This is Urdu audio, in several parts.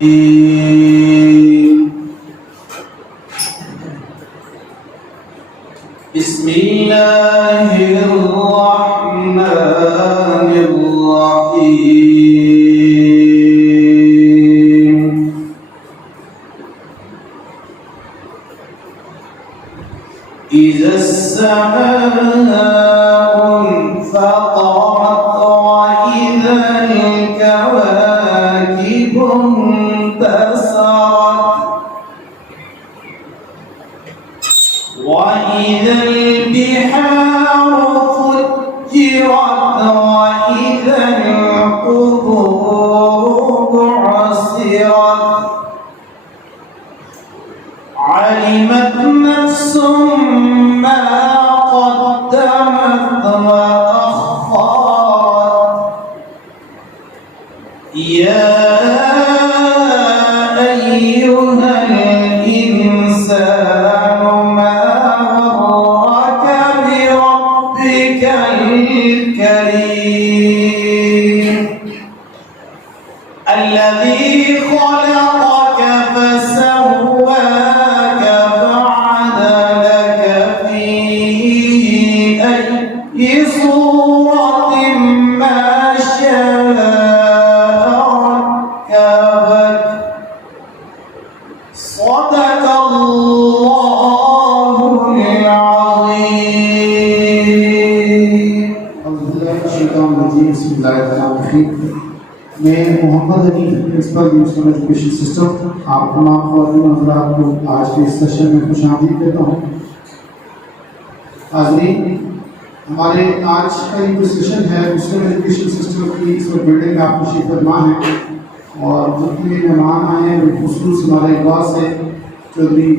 بسم الله الرحمن الرحيم إذا السماء انفطرت وإذا الكواكب انتثرت وإذا البحار فجرت وإذا القبور بعثرت علمت نفس ما قدمت وأخرت يا أيها الإنسان ما غرك بربك الكريم الذي خلقك فسواك فعدلك في أي صورة ما شاء ركبك صدق الله العظيم. بسم اللہ الرحمن الرحیم. میں محمد علی پرنسپل نیوزن ایجوکیشن سسٹم آپ تمام خواتین و حضرات کو آج کے اس سیشن میں خوش آمدید کہتا ہوں. حاضرین، ہمارے آج کا یہ جو سیشن ہے مسلم ایجوکیشن سسٹم کی اس بلڈنگ میں آپ تشریف فرما ہیں اور جتنے بھی مہمان آئے ہیں بالخصوص ہمارے اقبال سے چودھری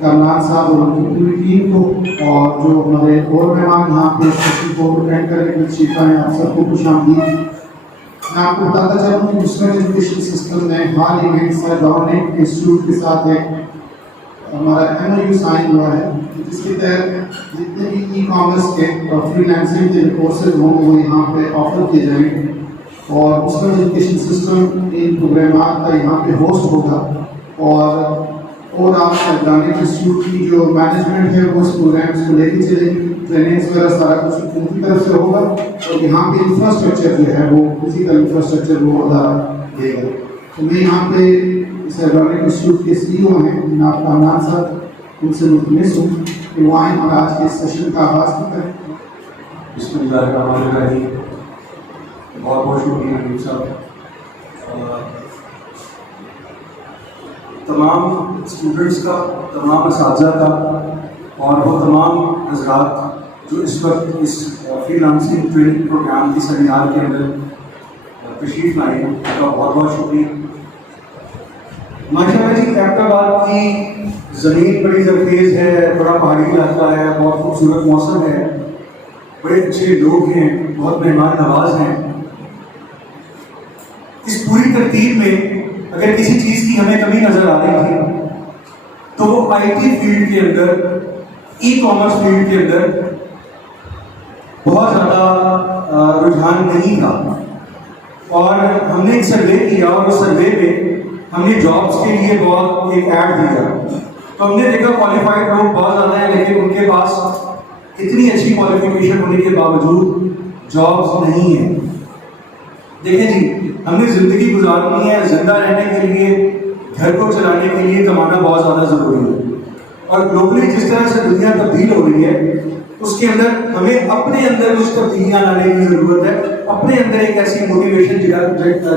کامران صاحب اور ان کی پوری ٹیم کو، اور جو ہمارے اور مہمان یہاں پہ سیشن کو اٹینڈ کرنے کے تشریف آئے ہیں، آپ سب کو خوش آمدید. میں آپ کو بتاتا چاہوں کہ مسلم ایجوکیشن سسٹم نے حال ہی میں گورنمنٹ انسٹیٹیوٹ کے ساتھ ایک ہمارا MOU سائن ہوا ہے، جس کے تحت جتنے بھی ای کامرس کے اور فری لانسنگ کے کورسز ہوں گے وہ یہاں پہ آفر کیے جائیں گے، اور مسلم ایجوکیشن سسٹم ان پروگرامات کا یہاں پہ ہوسٹ ہوگا، اور آپ گورنمنٹ انسٹیٹیوٹ کی جو مینجمنٹ ہے وہ اس پروگرامس کو لے کے چلے گی. ٹریننگس وغیرہ سارا کچھ حکومت کی طرف سے ہوگا، اور یہاں پہ انفراسٹرکچر جو ہے وہ کسی کا انفراسٹرکچر وہ ادارہ دے گا. تو میں یہاں پہ اس گورنمنٹ انسٹیٹیوٹ کے CEO ہیں جناب کامران صاحب، ان سے ملتمس ہوں کہ وہ آئیں اور آج کے اس سیشن کا آغاز بھی کریں. بسم اللہ الرحمن الرحیم. بہت بہت شکریہ حبیب صاحب. تمام اسٹوڈنٹس کا، تمام اساتذہ کا، اور وہ تمام حضرات جو اس وقت اس فری لانسنگ ٹریننگ پروگرام کی سیمینار کے اندر تشریف لائے ہیں، ان کا بہت بہت شکریہ. ماشاء اللہ جی، ایبٹ آباد کی زمین بڑی زرخیز ہے، بڑا پہاڑی علاقہ ہے، بہت خوبصورت موسم ہے، بڑے اچھے لوگ ہیں، بہت مہمان نواز ہیں. اس پوری ترتیب میں اگر کسی چیز کی ہمیں کمی نظر آ رہی تھی تو وہ IT فیلڈ کے اندر، ای کامرس فیلڈ کے اندر بہت زیادہ رجحان نہیں تھا. اور ہم نے ایک سروے کیا، اور اس سروے میں ہم نے جابس کے لیے بہت ایک ایڈ دیا، تو ہم نے دیکھا کوالیفائڈ لوگ بہت زیادہ ہیں، لیکن ان کے پاس اتنی اچھی کوالیفیکیشن ہونے کے باوجود جابس نہیں ہیں. دیکھیں جی، ہم نے زندگی گزارنی ہے، زندہ رہنے کے لیے، گھر کو چلانے کے لیے کمانا بہت زیادہ ضروری ہے. اور گلوبلی جس طرح سے دنیا تبدیل ہو رہی ہے، اس کے اندر ہمیں اپنے اندر کچھ تبدیلیاں لانے کی ضرورت ہے، اپنے اندر ایک ایسی موٹیویشن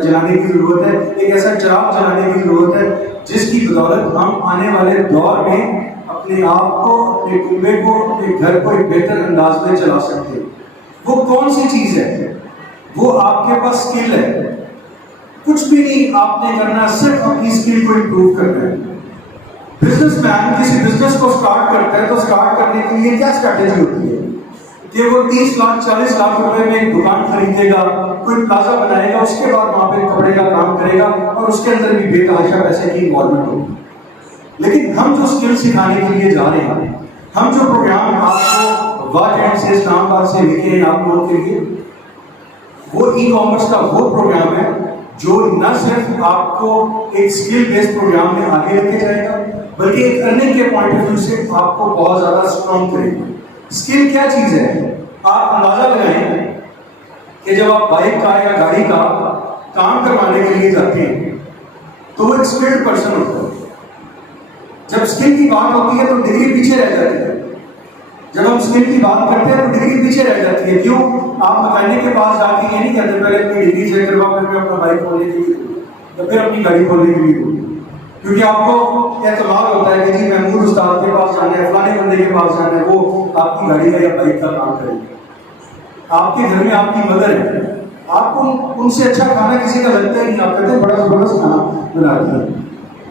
جلانے کی ضرورت ہے، ایک ایسا چراغ جلانے کی ضرورت ہے جس کی بدولت ہم آنے والے دور میں اپنے آپ کو، اپنے کنبے کو، اپنے گھر کو ایک بہتر انداز میں چلا سکتے ہیں. وہ کون سی چیز ہے؟ وہ آپ کے پاس اسکل ہے. کچھ بھی نہیں آپ نے کرنا، صرف اپنی اسکل کو امپروو کرنا ہے. بزنس مین کسی بزنس کو سٹارٹ کرتا ہے تو سٹارٹ کرنے کے لیے کیا اسٹریٹجی ہوتی ہے کہ وہ 30 لاکھ 40 لاکھ روپے میں ایک دکان خریدے گا، کوئی پلازا بنائے گا، اس کے بعد وہاں پہ کپڑے کا کام کرے گا، اور اس کے اندر بھی بے تحاشا پیسے کی انوالومنٹ ہوگی. لیکن ہم جو اسکل سکھانے کے لیے جا رہے ہیں، ہم جو پروگرام آپ کو واٹ اینڈ سے اسلام آباد سے لے کے ہیں آپ لوگوں کے لیے، وہ ای کامرس کا وہ پروگرام ہے جو نہ صرف آپ کو ایک اسکل بیسڈ پروگرام میں آگے لے کے جائے گا بلکہ ایک ارننگ کے پوائنٹ آف ویو سے آپ کو بہت زیادہ اسٹرانگ کرے گا. اسکل کیا چیز ہے؟ آپ اندازہ لگائیں کہ جب آپ بائک کا یا گاڑی کا کام کروانے کے لیے جاتے ہیں تو وہ ایک اسکلڈ پرسن ہوتا ہے. جب اسکل کی بات ہوتی ہے تو ڈگری پیچھے رہ جاتی ہے. جب ہم اسکل کی بات کرتے ہیں تو ڈگری پیچھے رہ جاتی ہے. کیوں؟ آپ مکینک کے پاس جا کے یہ نہیں کہتے پہلے اپنی ڈگری چیک کرواؤ پھر اپنا بائک کھولنے کے لیے یا پھر اپنی گاڑی کھولنے کے لیے. کیونکہ آپ کو اعتماد ہوتا ہے کہ جی محمود استاد کے پاس جانا ہے، فلانے بندے کے پاس جانا ہے، وہ آپ کی گاڑی کا یا بائک کا کام کریں گے. آپ کے گھر میں آپ کی مدر ہے، آپ کو ان سے اچھا کھانا کسی کا لگتا ہی نہیں. آپ کہتے ہیں بڑا زبردست کھانا بناتی ہے.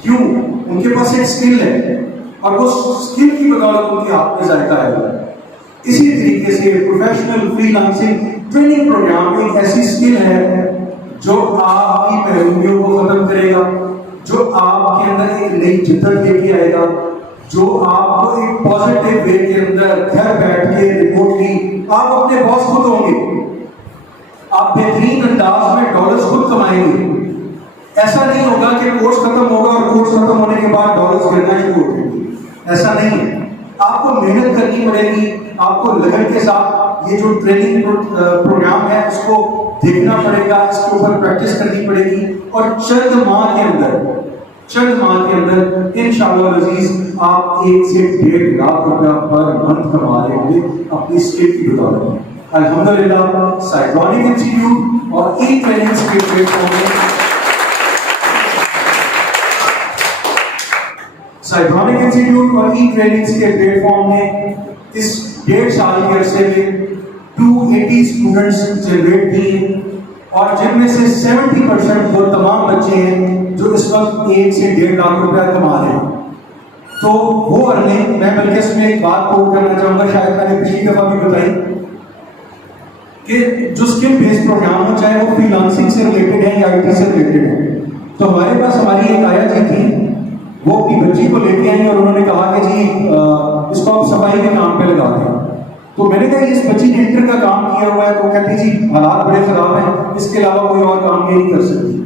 کیوں؟ ان کے پاس ایک اسکل ہے اور وہ اسکل کی بدولت ان کے ہاتھ میں ذائقہ ہے. اسی طریقے سے professional freelancing training program ایک ایسی اسکل ہے جو آپ کی محرومیوں کو ختم کرے گا، جو آپ کے اندر ایک نئی جدت لے کے آئے گا، جو آپ کو ایک پازیٹیو وے کے اندر گھر بیٹھ کے ریموٹلی آپ اپنے باس خود ہوں گے. آپ بہترین انداز میں ڈالرز خود کمائیں گے. ایسا نہیں ہوگا کہ کورس ختم ہوگا اور کورس ختم ہونے کے بعد ڈالرز گرنا شروع ہو جائیں گے. ایسا نہیں ہے. آپ کو محنت کرنی پڑے گی، آپ کو لگن کے ساتھ یہ جو ٹریننگ پروگرام ہے اس کو دیکھنا پڑے گا، اس کے اوپر پریکٹس کرنی پڑے گی اور چند ماہ کے اندر انشاءاللہ العزیز آپ 1 سے 1.5 لاکھ روپیہ پر منتھ کما لیں گے اپنی اسکل کی بدولت. الحمدللہ سائیکلونک انسٹیٹیوٹ اور ای ٹریننگ کے پلیٹ فارم میں سائیکلونک انسٹیٹیوٹ اور ای ٹریننگ کے پلیٹ فارم نے اس 1.5 سال کے عرصے میں 280 اسٹوڈنٹس جنریٹ کیے اور جن میں سے 70% وہ تمام بچے ہیں جو اس وقت 1 سے 1.5 لاکھ روپیہ کما رہے ہیں. تو وہ ارننگ میں بلکہ اس میں ایک بات کوٹ کرنا چاہوں گا، شاید میں نے پچھلی دفعہ بھی بتائی کہ جو اسکل بیسڈ پروگرام ہو چاہے وہ فری لانسنگ سے ریلیٹڈ ہے یا IT سے ریلیٹڈ ہے. تو ہمارے پاس ہماری ایک آیا جی تھی، وہ اپنی بچی کو لے کے آئی اور انہوں نے کہا کہ جی اس کو آپ صفائی کے کام پہ لگا دیں. تو میں نے کہا اس بچی نے انٹر کا کام کیا ہوا ہے، تو کہتی جی حالات بڑے خراب ہیں، اس کے علاوہ کوئی اور کام نہیں کر سکتی.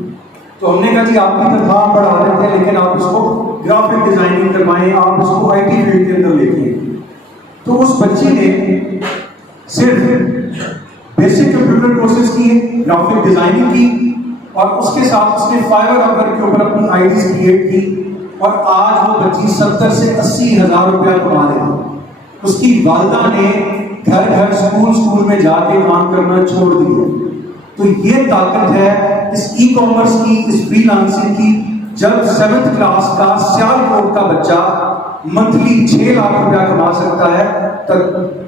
تو ہم نے کہا جی آپ کی تنخواہ بڑھا دیتے ہیں لیکن آپ اس کو گرافک ڈیزائننگ کروائیں، آپ اس کو IT فیلڈ کے اندر لے کے. تو اس بچی نے صرف بیسک کمپیوٹر کورسز کیے، گرافک ڈیزائننگ کی اور اس کے ساتھ اس نے فائبر اپر کے اوپر اپنی IDs کریٹ کی اور آج وہ بچی 70 سے 80 ہزار روپیہ کما رہی ہے. اس کی والدہ نے گھر اسکول میں جا کے کام کرنا چھوڑ دیا. تو یہ طاقت ہے اس ای کامرس کی، اس فری لانسنگ کی. جب 7th کلاس کا سیالکوٹ کا بچہ منتھلی 6 لاکھ روپیہ کما سکتا ہے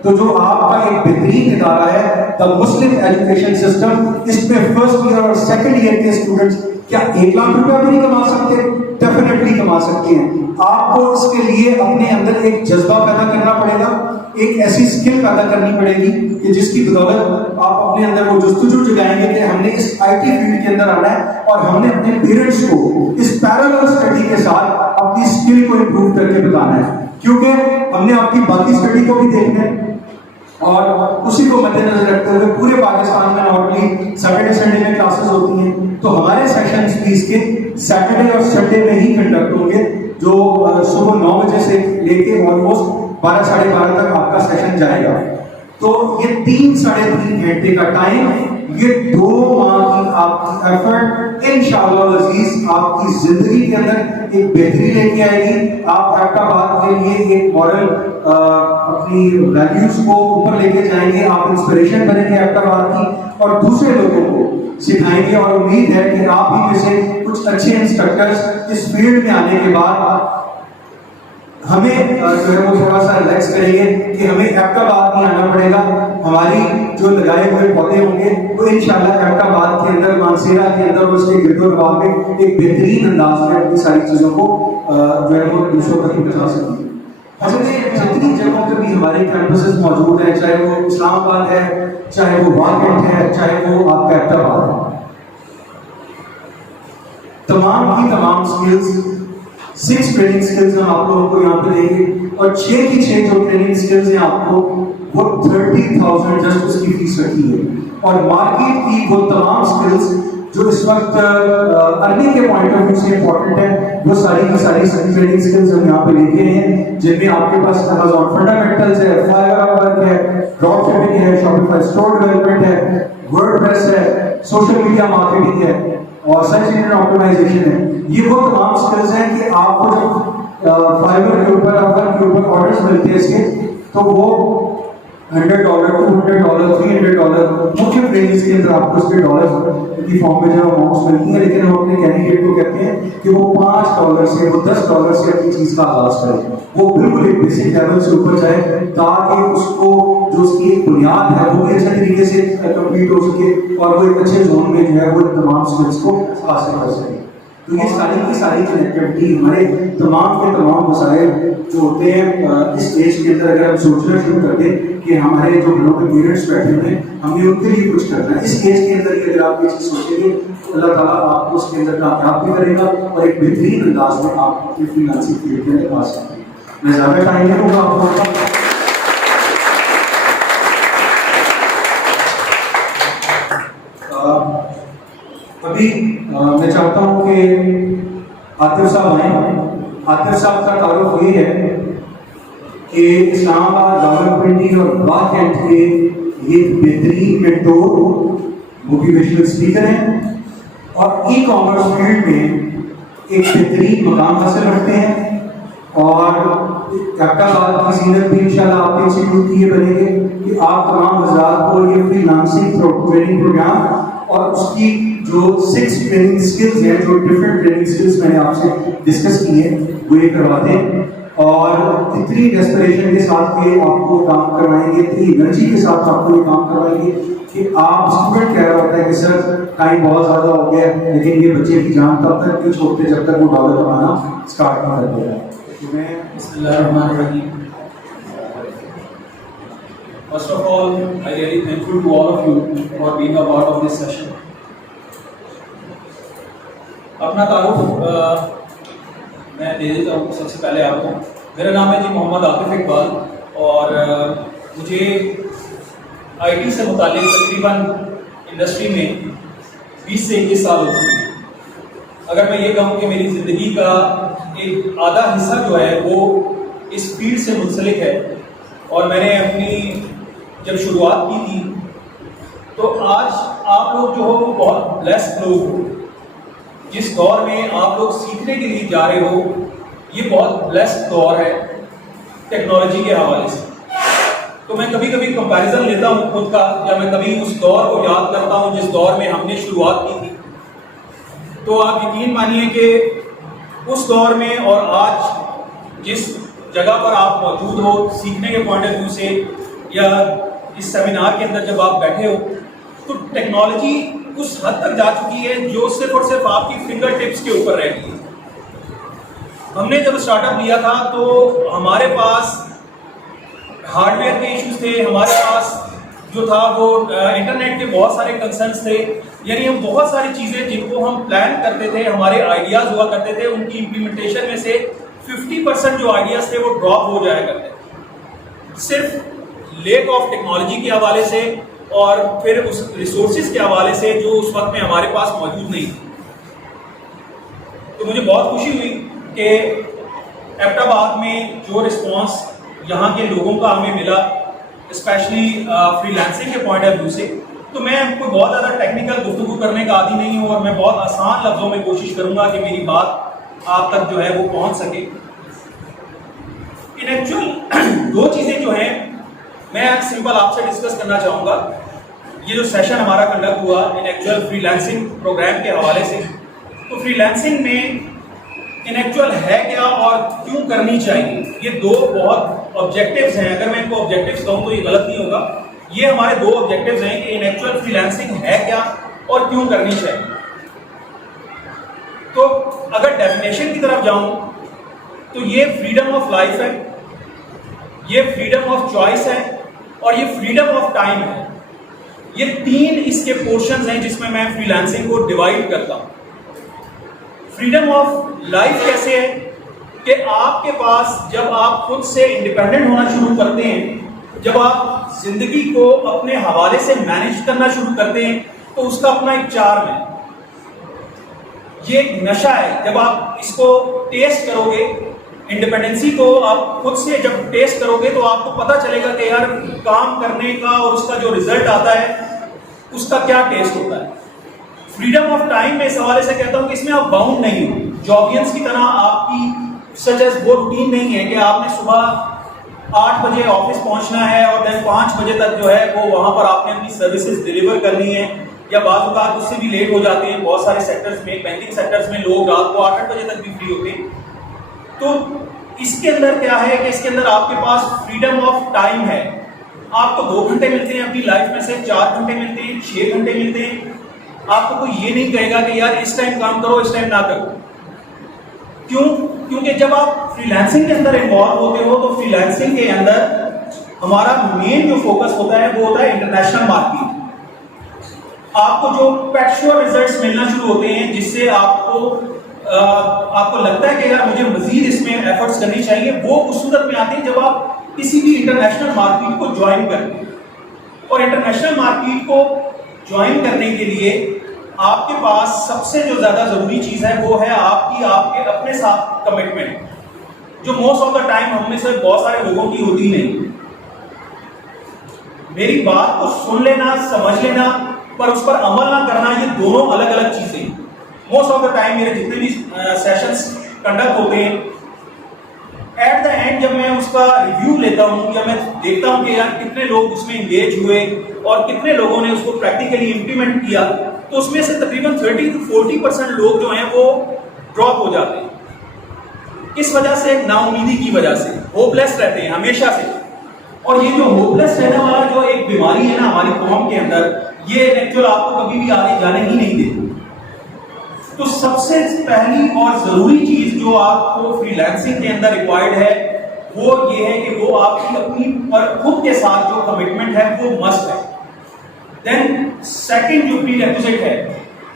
تو جو آپ کا ایک بہترین ادارہ ہے دا مسلم ایجوکیشن سسٹم، اس میں فرسٹ ایئر اور سیکنڈ ایئر کے اسٹوڈنٹس کیا 1 لاکھ روپیہ بھی نہیں کما سکتے؟ ڈیفینیٹلی کما سکتے ہیں. آپ کو اس کے لیے اپنے اندر ایک جذبہ پیدا کرنا پڑے گا، ایک ایسی اسکل پیدا کرنی پڑے گی کہ جس کی بدولت آپ اپنے اندر وہ جستجو جگائیں گے کہ ہم نے اس IT فیلڈ کے اندر آنا ہے اور ہم نے اپنے پیرنٹس کو اس پیرالل اسٹڈی کے ساتھ اپنی اسکل کو امپروو کر کے بتانا ہے. کیونکہ ہم نے آپ کی باقی اسٹڈی کو بھی دیکھنا ہے اور اسی کو مد نظر رکھتے ہوئے پورے پاکستان میں نارملی سیٹرڈے سنڈے میں کلاسز ہوتی ہیں. تو ہمارے سیشنز بھی اس کے سیٹرڈے اور سنڈے میں ہی کنڈکٹ ہوں گے، جو صبح 9 بجے سے لے کے آلموسٹ 12 ساڑھے 12 تک آپ کا سیشن جائے گا. تو یہ 3 ساڑھے 3 گھنٹے کا ٹائم، یہ 2 ماہ کی آپ کی ایفرٹ انشاءاللہ العزیز آپ کی زندگی کے اندر ایک بہتری لے کے آئے گی. آپ حیدرآباد کے لیے ایک ماڈل اپنی ویلیوز کو اوپر لے کے جائیں گے، آپ انسپریشن بنیں گے حیدرآباد کی اور دوسرے لوگوں کو سکھائیں گے. اور امید ہے کہ آپ ہی میں سے کچھ اچھے انسٹرکٹرز اس فیلڈ میں آنے کے بعد ہمیں جو ہے وہ تھوڑا سا ریلیکس کریں گے کہ ہمیں حیدرآباد نہیں آنا پڑے گا. ہماری جو لگائے ہوئے پودے ہوں گے وہ انشاءاللہ حیدرآباد کے اندر، مانسیرا کے اندر اور اس کے گرد و نواح میں ایک بہترین انداز میں اپنی ساری چیزوں کو جو ہے وہ دوسروں تک پہنچا سکیں گے. حضرت جتنی جگہوں پہ بھی ہمارے کیمپسز موجود ہیں، چاہے وہ اسلام آباد ہے، چاہے وہ واکٹ ہے، چاہے وہ آپ کا حیدرآباد ہے، تمام کی تمام سکلز 6 ٹریننگ سکلز ہم آپ لوگوں کو یہاں پہ دیں گے اور 6 کی 6 جو ٹریننگ سکلز ہیں آپ کو وہ 30,000 جسٹ اس کی فیس رکھی ہے. اور مارکیٹ کی وہ تمام سکلز جو اس وقت ارننگ کے پوائنٹ آف ویو سے امپورٹنٹ ہے، وہ ساری کی ساری ٹریننگ اسکلز ہم یہاں پہ لے کے ہیں، جن میں آپ کے پاس Amazon فنڈامنٹلز ہے، فائر ورک ہے، ڈراپ شپنگ ہے، شاپیفائی اسٹور ڈیولپمنٹ ہے، ورڈپریس ہے، سوشل میڈیا مارکیٹنگ ہے اور سرچ انجن آپٹیمائزیشن ہے. یہ وہ تمام اسکلز ہیں کہ آپ کو جب فائبر کے اوپر ورک کے اوپر آرڈرز ملتے ہیں اس کے، تو وہ $100 $200 $300 مختلف رینجز کے اندر آپ کو اس کے ڈالر کی فارم میں جو اماؤنٹس ملتی ہیں، لیکن ہم اپنے کینڈیڈیٹ کو کہتے ہیں کہ وہ $5 سے وہ $10 سے اپنی چیز کا آغاز کرے، وہ بالکل ایک بیسک لیول سے اوپر جائے تاکہ اس کو جو اس کی ایک بنیاد ہے وہ بھی اچھے طریقے سے کمپلیٹ ہو سکے اور وہ ایک اچھے زون میں جو ہے وہ تمام اسکلس کو حاصل کر سکے. تو یہ ساری کی ساری کنیکٹیوٹی ہمارے تمام کے تمام مسائل جو ہوتے ہیں اس اسٹیج کے اندر اگر ہم سوچنا شروع کر دیں کہ ہمارے جو گھروں کے پیرنٹس بیٹھے ہوئے ہیں ہم نے ان کے لیے کچھ کرنا ہے، اس اسٹیج کے اندر اگر آپ یہ چیز سوچیں گے اللہ تعالیٰ آپ کو اس کے اندر کامیاب بھی کرے گا اور ایک بہترین انداز میں آپ اپنی فنانسی فیلڈ کے اندر آ سکتے ہیں. میں زیادہ ٹائم نہیں دوں گا آپ کو. ابھی میں چاہتا ہوں کہ عاطف صاحب آئیں. عاطف صاحب کا تعارف یہ ہے کہ اسلام آباد ڈیولپمنٹ اور باغ کینٹ کے یہ بہترین مینٹور موٹیویشنل اسپیکر ہیں اور ای کامرس فیلڈ میں ایک بہترین مقام حاصل رکھتے ہیں اور کیپٹا آباد کی زینت بھی انشاءاللہ آپ کے انسٹیٹیوٹ کی یہ بنے گے کہ آپ تمام حضرات کو یہ فری لانسنگ ٹریننگ پروگرام اور اس کی جو 6 ٹریننگ اسکلز ہیں، جو ڈفرینٹ ٹریننگ اسکلز میں نے آپ سے ڈسکس کی ہیں، وہ یہ کرواتے ہیں اور اتنی ڈیسپریشن کے ساتھ کہ آپ کو کام کروائیں گے، اتنی انرجی کے ساتھ آپ کو یہ کام کروائیں گے کہ آپ اسٹوڈنٹ کہہ رہا ہوتا ہے کہ سر ٹائم بہت زیادہ ہو گیا ہے، لیکن یہ بچے کی جان تب تک نہیں چھوڑتے جب تک وہ ڈالر کمانا اسٹارٹ نہ کر دے. بسم اللہ الرحمن الرحیم. First of all, I really thankful to all of you for being a part of this session. اپنا تعارف میں دے دیتا ہوں سب سے پہلے آپ کو. میرا نام ہے جی محمد عاطف اقبال اور مجھے آئی ٹی سے متعلق تقریباً انڈسٹری میں 20 سے 21 سال ہو چکے ہیں. اگر میں یہ کہوں کہ میری زندگی کا ایک آدھا حصہ جو ہے وہ اس فیلڈ سے منسلک ہے اور میں نے اپنی جب شروعات کی تھی تو آج آپ لوگ جو ہو وہ بہت بلیسڈ لوگ ہو. جس دور میں آپ لوگ سیکھنے کے لیے جا رہے ہو یہ بہت بلیسڈ دور ہے ٹیکنالوجی کے حوالے سے. تو میں کبھی کبھی کمپیریزن لیتا ہوں خود کا، یا میں کبھی اس دور کو یاد کرتا ہوں جس دور میں ہم نے شروعات کی تھی. تو آپ یقین مانیے کہ اس دور میں اور آج جس جگہ پر آپ موجود ہو سیکھنے کے پوائنٹ آف ویو سے، یا اس سیمینار کے اندر جب آپ بیٹھے ہو، تو ٹیکنالوجی اس حد تک جا چکی ہے جو صرف اور صرف آپ کی فنگر ٹپس کے اوپر رہ گئی ہے. ہم نے جب اسٹارٹ اپ لیا تھا تو ہمارے پاس ہارڈ ویئر کے ایشوز تھے، ہمارے پاس جو تھا وہ انٹرنیٹ کے بہت سارے کنسرنس تھے. یعنی ہم بہت ساری چیزیں جن کو ہم پلان کرتے تھے، ہمارے آئیڈیاز ہوا کرتے تھے، ان کی امپلیمنٹیشن میں سے 50% جو آئیڈیاز تھے وہ ڈراپ ہو جایا کرتے تھے، صرف لیک آف ٹیکنالوجی کے حوالے سے اور پھر اس ریسورسز کے حوالے سے جو اس وقت میں ہمارے پاس موجود نہیں تھی. تو مجھے بہت خوشی ہوئی کہ ایبٹ آباد میں جو رسپانس یہاں کے لوگوں کا ہمیں ملا، اسپیشلی فری لانسنگ کے پوائنٹ آف ویو سے. تو میں کوئی بہت زیادہ ٹیکنیکل گفتگو کرنے کا عادی نہیں ہوں اور میں بہت آسان لفظوں میں کوشش کروں گا کہ میری بات آپ تک جو ہے وہ پہنچ سکے. ان ایکچوئل دو چیزیں جو ہیں میں سمپل آپ سے ڈسکس کرنا چاہوں گا. یہ جو سیشن ہمارا کنڈکٹ ہوا in actual freelancing program کے حوالے سے، تو فری لانسنگ میں ان ایکچوئل ہے کیا اور کیوں کرنی چاہیے، یہ دو بہت آبجیکٹیوز ہیں. اگر میں ان کو آبجیکٹیوز کہوں تو یہ غلط نہیں ہوگا. یہ ہمارے دو آبجیکٹیوز ہیں کہ ان ایکچوئل فری لانسنگ ہے کیا اور کیوں کرنی چاہیے. تو اگر ڈیفینیشن کی طرف جاؤں تو یہ فریڈم آف لائف ہے، یہ فریڈم آف چوائس ہے اور یہ فریڈم آف ٹائم ہے. یہ تین اس کے پورشنز ہیں جس میں فری لانسنگ کو ڈیوائڈ کرتا ہوں. فریڈم آف لائف کیسے ہے کہ آپ کے پاس جب آپ خود سے انڈیپینڈنٹ ہونا شروع کرتے ہیں، جب آپ زندگی کو اپنے حوالے سے مینیج کرنا شروع کرتے ہیں تو اس کا اپنا ایک چارم ہے. یہ ایک نشہ ہے. جب آپ اس کو ٹیسٹ کرو گے، انڈیپینڈنسی کو آپ خود سے جب ٹیسٹ کرو گے تو آپ کو پتہ چلے گا کہ یار کام کرنے کا اور اس کا جو رزلٹ آتا ہے اس کا کیا ٹیسٹ ہوتا ہے. فریڈم آف ٹائم میں اس حوالے سے کہتا ہوں کہ اس میں آپ باؤنڈ نہیں ہو. جابینس کی طرح آپ کی سچ ایز وہ روٹین نہیں ہے کہ آپ نے صبح 8 بجے آفس پہنچنا ہے اور دین 5 بجے تک جو ہے وہ وہاں پر آپ نے اپنی سروسز ڈیلیور کرنی ہے، یا بعض اوقات اس سے بھی لیٹ ہو جاتے ہیں. بہت سارے سیکٹرز میں، بینکنگ سیکٹرز میں لوگ رات کو 8 بجے تک بھی فری ہوتے ہیں. تو اس کے اندر کیا ہے کہ اس کے اندر آپ کے پاس فریڈم آف ٹائم ہے. آپ کو 2 گھنٹے ملتے ہیں اپنی لائف میں سے، 4 گھنٹے ملتے ہیں، 6 گھنٹے ملتے ہیں. آپ کو کوئی یہ نہیں کہے گا کہ یار اس ٹائم کام کرو، اس ٹائم نہ کرو. کیوں؟ کیونکہ جب آپ فری لانسنگ کے اندر انوالو ہوتے ہو تو فری لانسنگ کے اندر ہمارا مین جو فوکس ہوتا ہے وہ ہوتا ہے انٹرنیشنل مارکیٹ. آپ کو جو پیکچوئل ریزلٹس ملنا شروع ہوتے ہیں جس سے آپ کو لگتا ہے کہ یار مجھے مزید اس میں ایفرٹس کرنی چاہیے، وہ اس صورت میں آتے ہیں جب آپ کسی بھی انٹرنیشنل مارکیٹ کو جوائن کرتے ہیں. اور انٹرنیشنل مارکیٹ کو جوائن کرنے کے لیے آپ کے پاس سب سے جو زیادہ ضروری چیز ہے وہ ہے آپ کے اپنے ساتھ کمٹمنٹ، جو موسٹ آف دا ٹائم ہم میں سے بہت سارے لوگوں کی ہوتی نہیں. میری بات کو سن لینا، سمجھ لینا، پر اس پر عمل نہ کرنا، یہ دونوں الگ الگ چیزیں ہیں. موسٹ آف دا ٹائم میرے جتنے بھی سیشنز کنڈکٹ ہوتے ہیں، ایٹ دا اینڈ جب میں اس کا ریویو لیتا ہوں یا میں دیکھتا ہوں کہ یار کتنے لوگ اس میں انگیج ہوئے اور کتنے لوگوں نے اس کو پریکٹیکلی امپلیمنٹ کیا، تو اس میں سے تقریباً 30 to 40% لوگ جو ہیں وہ ڈراپ ہو جاتے ہیں. کس وجہ سے؟ نا امیدی کی وجہ سے. ہوپ لیس رہتے ہیں ہمیشہ سے. اور یہ جو ہوپ لیس رہنے والا جو ایک بیماری ہے نا ہماری قوم کے اندر، یہ ایکچوئل آپ کو کبھی بھی آگے جانے ہی نہیں دیتی. تو سب سے پہلی اور ضروری چیز جو آپ کو فری لانسنگ کے اندر ریکوائرڈ ہے وہ یہ ہے کہ وہ آپ کی اپنی اور خود کے ساتھ جو کمٹمنٹ ہے وہ مسٹ ہے. دین سیکنڈ جو پری ریکوزٹ ہے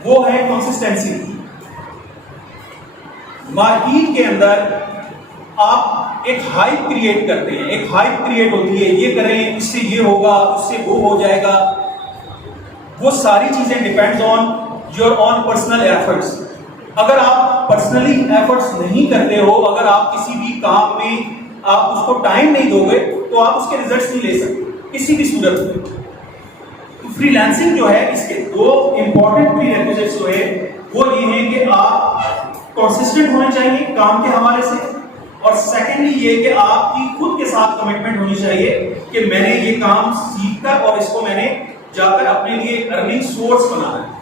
وہ ہے کنسسٹنسی. مارکیٹ کے اندر آپ ایک ہائپ کریٹ کرتے ہیں، ایک ہائپ کریٹ ہوتی ہے، یہ کریں اس سے یہ ہوگا، اس سے وہ ہو جائے گا. وہ ساری چیزیں depends on your on personal efforts. اگر آپ پرسنلی ایفرٹس نہیں کرتے ہو، اگر آپ کسی بھی کام میں آپ اس کو ٹائم نہیں دو گے تو آپ اس کے ریزلٹس نہیں لے سکتے کسی بھی صورت میں. تو فری لانسنگ جو ہے اس کے 2 امپورٹنٹ پری ریکوزٹس جو ہے وہ یہ ہیں کہ آپ کنسسٹنٹ ہونے چاہیے کام کے حوالے سے، اور سیکنڈلی یہ کہ آپ کی خود کے ساتھ کمٹمنٹ ہونی چاہیے کہ میں نے یہ کام سیکھ کر اور اس کو میں نے جا کر اپنے لیے ارننگ سورس بنانا ہے.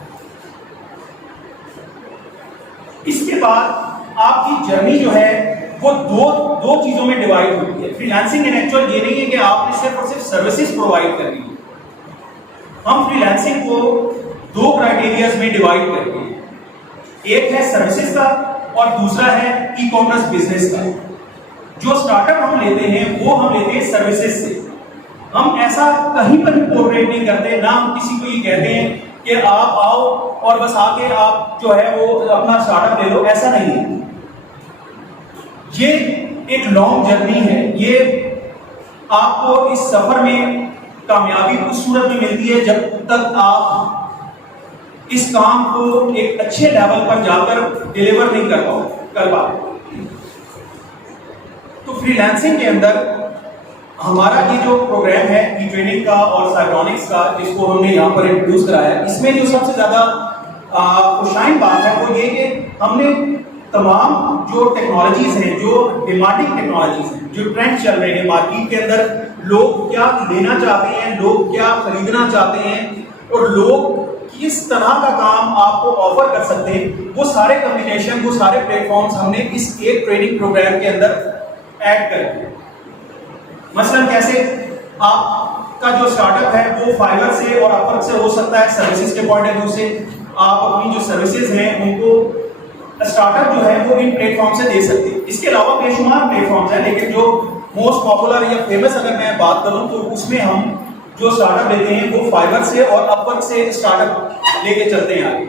اس کے بعد آپ کی جرنی جو ہے وہ دو چیزوں میں ڈیوائڈ ہوتی ہے. فری لانسنگ ان ایکچوئل یہ نہیں ہے کہ آپ نے صرف اور صرف سروسز پرووائڈ کرنی ہے. ہم فری لانسنگ کو 2 کرائٹیریاز میں ڈیوائڈ کرتے ہیں. ایک ہے سروسز کا اور دوسرا ہے ای کامرس بزنس کا. جو اسٹارٹ اپ ہم لیتے ہیں وہ ہم لیتے ہیں سروسز سے. ہم ایسا کہیں پر بھی پورٹریٹ نہیں کرتے، نہ ہم کسی کو یہ کہتے ہیں کہ آپ آؤ اور بس آ کے آپ جو ہے وہ اپنا اسٹارٹ اپ لے لو. ایسا نہیں ہے. یہ ایک لانگ جرنی ہے. یہ آپ کو اس سفر میں کامیابی اس صورت میں ملتی ہے جب تک آپ اس کام کو ایک اچھے لیول پر جا کر ڈیلیور نہیں کر پاتے. تو فری لانسنگ کے اندر ہمارا یہ جو پروگرام ہے ای ٹریننگ کا اور سائبرونکس کا، جس کو ہم نے یہاں پر انٹروڈیوس کرایا ہے، اس میں جو سب سے زیادہ خوشائن بات ہے وہ یہ کہ ہم نے تمام جو ٹیکنالوجیز ہیں، جو ڈیمانڈنگ ٹیکنالوجیز ہیں، جو ٹرینڈ چل رہے ہیں مارکیٹ کے اندر، لوگ کیا لینا چاہتے ہیں، لوگ کیا خریدنا چاہتے ہیں اور لوگ کس طرح کا کام آپ کو آفر کر سکتے ہیں، وہ سارے کمبینیشن، وہ سارے پلیٹ فارمز ہم نے اس ایک ٹریننگ پروگرام کے اندر ایڈ کر دیا. مثلاً کیسے آپ کا جو اسٹارٹ اپ ہے وہ فائبر سے اور اپورک سے ہو سکتا ہے. سروسز کے پوائنٹ آف ویو سے آپ اپنی جو سروسز ہیں ان کو اسٹارٹ اپ جو ہے وہ ان پلیٹ فارم سے دے سکتے ہیں. اس کے علاوہ بے شمار پلیٹ فارمز ہیں، لیکن جو موسٹ پاپولر یا فیمس اگر میں بات کروں تو اس میں ہم جو اسٹارٹ اپ لیتے ہیں وہ فائبر سے اور اپورک سے اسٹارٹ اپ لے کے چلتے ہیں آگے.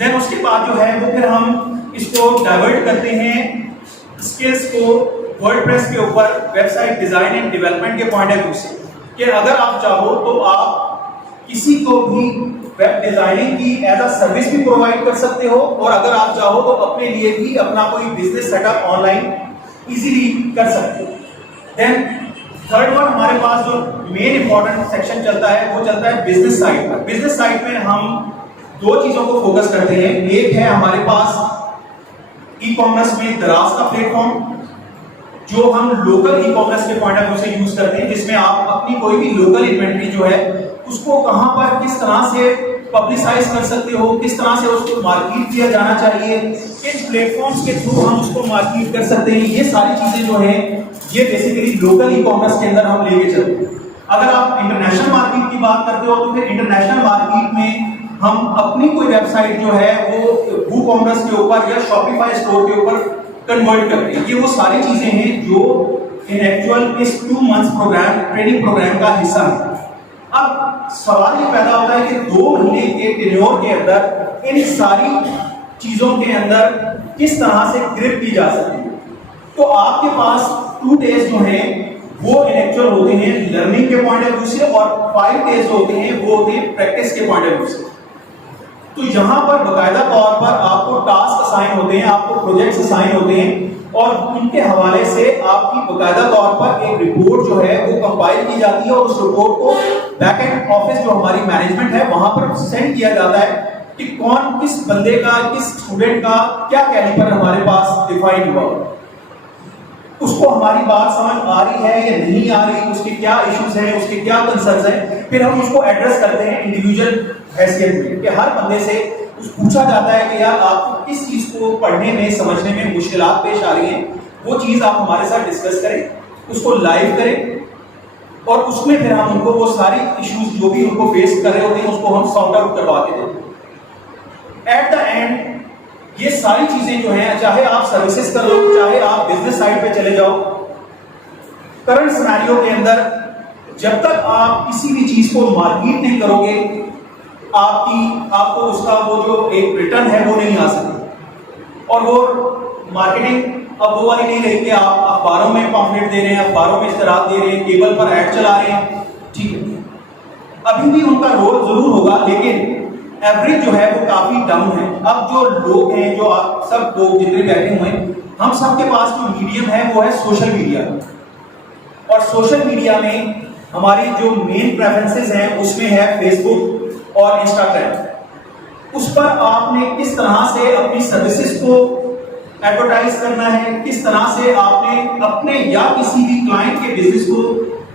دین اس کے بعد جو ہے وہ پھر ہم اس کو ڈائیورٹ کرتے ہیں اسکلس کو ورڈ پریس کے اوپر website design and development کے پوائنٹ آف ویو سے، کہ اگر آپ چاہو تو آپ کسی کو بھی ویب ڈیزائننگ کی ایز اے سروس بھی پرووائڈ کر سکتے ہو, اور اگر آپ چاہو تو اپنے لیے بھی اپنا کوئی business set up online easily کر سکتے ہو. دین تھرڈ ون ہمارے پاس جو مین امپورٹنٹ سیکشن چلتا ہے وہ چلتا ہے بزنس سائٹ پر. بزنس سائٹ میں ہم دو چیزوں کو فوکس کرتے ہیں. ایک ہے ہمارے پاس ای کامرس میں دراز کا پلیٹ فارم جو ہم لوکل ای کامرس کے پوائنٹ آف ویو سے یوز کرتے ہیں, جس میں آپ اپنی کوئی بھی لوکل انوینٹری جو ہے اس کو کہاں پر کس طرح سے پبلسائز کر سکتے ہو, کس طرح سے اس کو مارکیٹ کیا جانا چاہیے, کن پلیٹ فارمز کے تھرو ہم اس کو مارکیٹ کر سکتے ہیں. یہ ساری چیزیں جو ہیں یہ بیسیکلی لوکل ای کامرس کے اندر ہم لے کے چلتے ہیں. اگر آپ انٹرنیشنل مارکیٹ کی بات کرتے ہو تو پھر انٹرنیشنل مارکیٹ میں ہم اپنی کوئی ویب سائٹ جو ہے وہ وو کامرس کے اوپر یا شاپیفائی اسٹور کے اوپر کنورٹ کرتے ہیں. یہ وہ ساری چیزیں ہیں جو ان ایکچوئل اس 2 months پروگرام ٹریننگ پروگرام کا حصہ ہے. اب سوال یہ پیدا ہوتا ہے کہ 2 مہینے کے ٹینیور کے اندر ان ساری چیزوں کے اندر کس طرح سے گرپ کی جا سکتی ہے. تو آپ کے پاس 2 days جو ہیں وہ ان ایکچوئل ہوتے ہیں لرننگ کے پوائنٹ آف ویو سے, اور 5 days جو ہوتے ہیں وہ ہوتے ہیں پریکٹس کے پوائنٹ آف ویو سے. تو یہاں پر باقاعدہ طور پر آپ کو ٹاسک اسائن ہوتے ہیں, آپ کو پروجیکٹس اسائن ہوتے ہیں, اور ان کے حوالے سے آپ کی باقاعدہ طور پر ایک رپورٹ جو ہے وہ کمپائل کی جاتی ہے, اور اس رپورٹ کو بیک اینڈ آفس جو ہماری مینجمنٹ ہے وہاں پر سینڈ کیا جاتا ہے کہ کون کس بندے کا, کس اسٹوڈنٹ کا کیا کیلیبر ہمارے پاس ڈیفائن ہوا, اس کو ہماری بات سمجھ آ رہی ہے یا نہیں آ رہی, اس کے کیا ایشوز ہیں, اس کے کیا کنسرنز ہیں. پھر ہم اس کو ایڈریس کرتے ہیں انڈیویجول حیثیت میں کہ ہر بندے سے پوچھا جاتا ہے کہ یار آپ کو کس چیز کو پڑھنے میں سمجھنے میں مشکلات پیش آ رہی ہیں, وہ چیز آپ ہمارے ساتھ ڈسکس کریں, اس کو لائیو کریں, اور اس میں پھر ہم ان کو وہ ساری ایشوز جو بھی ان کو فیس کر رہے ہوتے ہیں اس کو ہم سارٹ آؤٹ کروا کے دیتے ہیں. ایٹ دا اینڈ یہ ساری چیزیں جو ہیں, چاہے آپ سروسز کر لو, چاہے آپ بزنس سائٹ پہ چلے جاؤ, کرنٹ سیناریو کے اندر جب تک آپ کسی بھی چیز کو مارکیٹ نہیں کرو گے آپ کو اس کا وہ جو ایک ریٹرن ہے وہ نہیں آ سکے. اور وہ مارکیٹنگ اب وہ والی نہیں رہی کہ آپ اخباروں میں پامفلیٹ دے رہے ہیں, اخباروں میں اشتہارات دے رہے ہیں, کیبل پر ایڈ چلا رہے ہیں, ٹھیک ہے, ابھی بھی ان کا رول ضرور ہوگا, لیکن ایوریج جو ہے وہ کافی ڈاؤن ہے. اب جو لوگ ہیں, جو آپ سب لوگ جتنے بیٹھے ہوئے ہیں, ہم سب کے پاس جو میڈیم ہے وہ ہے سوشل میڈیا, اور سوشل میڈیا میں ہماری جو مین پریفرنسز ہیں اس میں ہے فیس بک اور انسٹاگرام. اس پر آپ نے کس طرح سے اپنی سروسز کو ایڈورٹائز کرنا ہے, کس طرح سے آپ نے اپنے یا کسی بھی کلائنٹ کے بزنس کو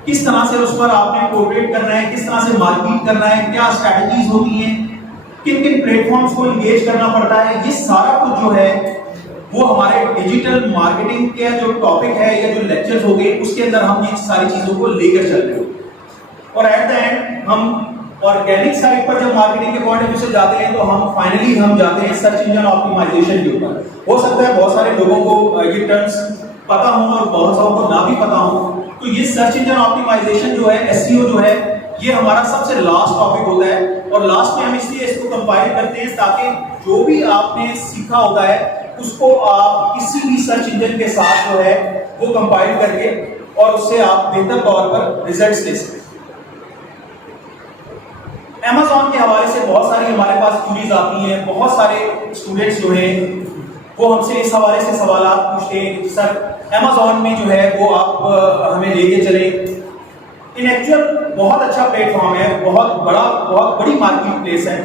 کس طرح سے اس پر آپ نے پروپیٹ کرنا ہے, کس طرح سے مارکیٹ کرنا ہے, کیا اسٹریٹجیز ہوتی ہیں, کن کن پلیٹ فارمز کو انگیج کرنا پڑتا ہے. یہ سارا کچھ جو ہے وہ ہمارے ڈیجیٹل مارکیٹنگ کے جو ٹاپک ہے یا جو لیکچرز ہو گئے اس کے اندر ہم یہ ساری چیزوں کو لے کر چل رہے ہو. اور ایٹ دا اینڈ ہم آرگینک سائٹ پر جب مارکیٹنگ کے پوائنٹ آف ویو سے جاتے ہیں تو ہم فائنلی ہم جاتے ہیں سرچ انجن آپٹیمائزیشن کے اوپر. ہو سکتا ہے بہت سارے لوگوں کو یہ ٹرمز پتا ہوں اور بہت ساروں کو نہ بھی پتا ہوں. تو یہ سرچ انجن آپٹیمائزیشن جو ہے, SEO جو ہے, یہ ہمارا سب سے لاسٹ ٹاپک ہوتا ہے, اور لاسٹ میں ہم اس لیے اس کو کمپائل کرتے ہیں تاکہ جو بھی آپ نے سیکھا ہوتا ہے اس کو آپ کسی بھی سرچ انجن کے ساتھ جو ہے وہ کمپائل کر کے اور اس سے آپ بہتر طور پر ریزلٹس لے سکیں. Amazon کے حوالے سے بہت ساری ہمارے پاس کیوریز آتی ہیں, بہت سارے اسٹوڈنٹس جو ہیں وہ ہم سے اس حوالے سے سوالات پوچھتے ہیں کہ سر Amazon میں جو ہے وہ آپ ہمیں لے کے چلیں. ان ایکچوئل بہت اچھا پلیٹ فارم ہے, بہت بڑی مارکیٹ پلیس ہے,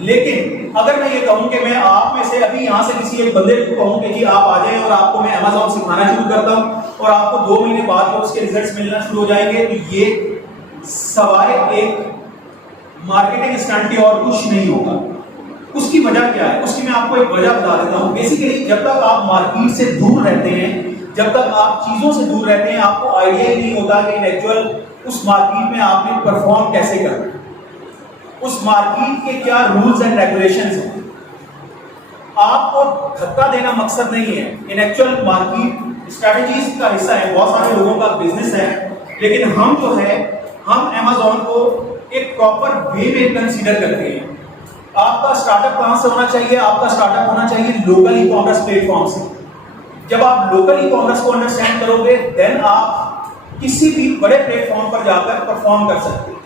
لیکن اگر میں یہ کہوں کہ میں آپ میں سے ابھی یہاں سے کسی ایک بندے کو کہوں کہ جی آپ آ جائیں اور آپ کو میں Amazon سکھانا شروع کرتا ہوں اور آپ کو 2 مہینے بعد جو اس کے ریزلٹس ملنا شروع ہو جائیں گے, تو یہ سوائے ایک مارکیٹنگ اسٹنٹ کے اور کچھ نہیں ہوگا. اس کی وجہ کیا ہے؟ اس کی میں آپ کو ایک وجہ بتا دیتا ہوں. بیسیکلی جب تک آپ مارکیٹ سے دور رہتے ہیں, جب تک آپ چیزوں سے دور رہتے ہیں, آپ کو آئیڈیا ہی نہیں ہوتا کہ ایکچوئل اس مارکیٹ میں آپ نے پرفارم کیسے کرنا ہے, اس مارکیٹ کے کیا رولز اینڈ ریگولیشنز ہیں. آپ کو دھکا دینا مقصد نہیں ہے, ان ایکچوئل مارکیٹ اسٹریٹجیز کا حصہ ہے, بہت سارے لوگوں کا بزنس ہے, لیکن ہم جو ہے ہم Amazon کو ایک پراپر وے میں کنسیڈر کرتے ہیں. آپ کا اسٹارٹ اپ کہاں سے ہونا چاہیے؟ آپ کا اسٹارٹ اپ ہونا چاہیے local e commerce plate form سے. جب آپ لوکل ای کامرس کو انڈرسٹینڈ کرو گے دین آپ کسی بھی بڑے پلیٹ فارم پر جا کر پرفارم کر سکتے ہیں.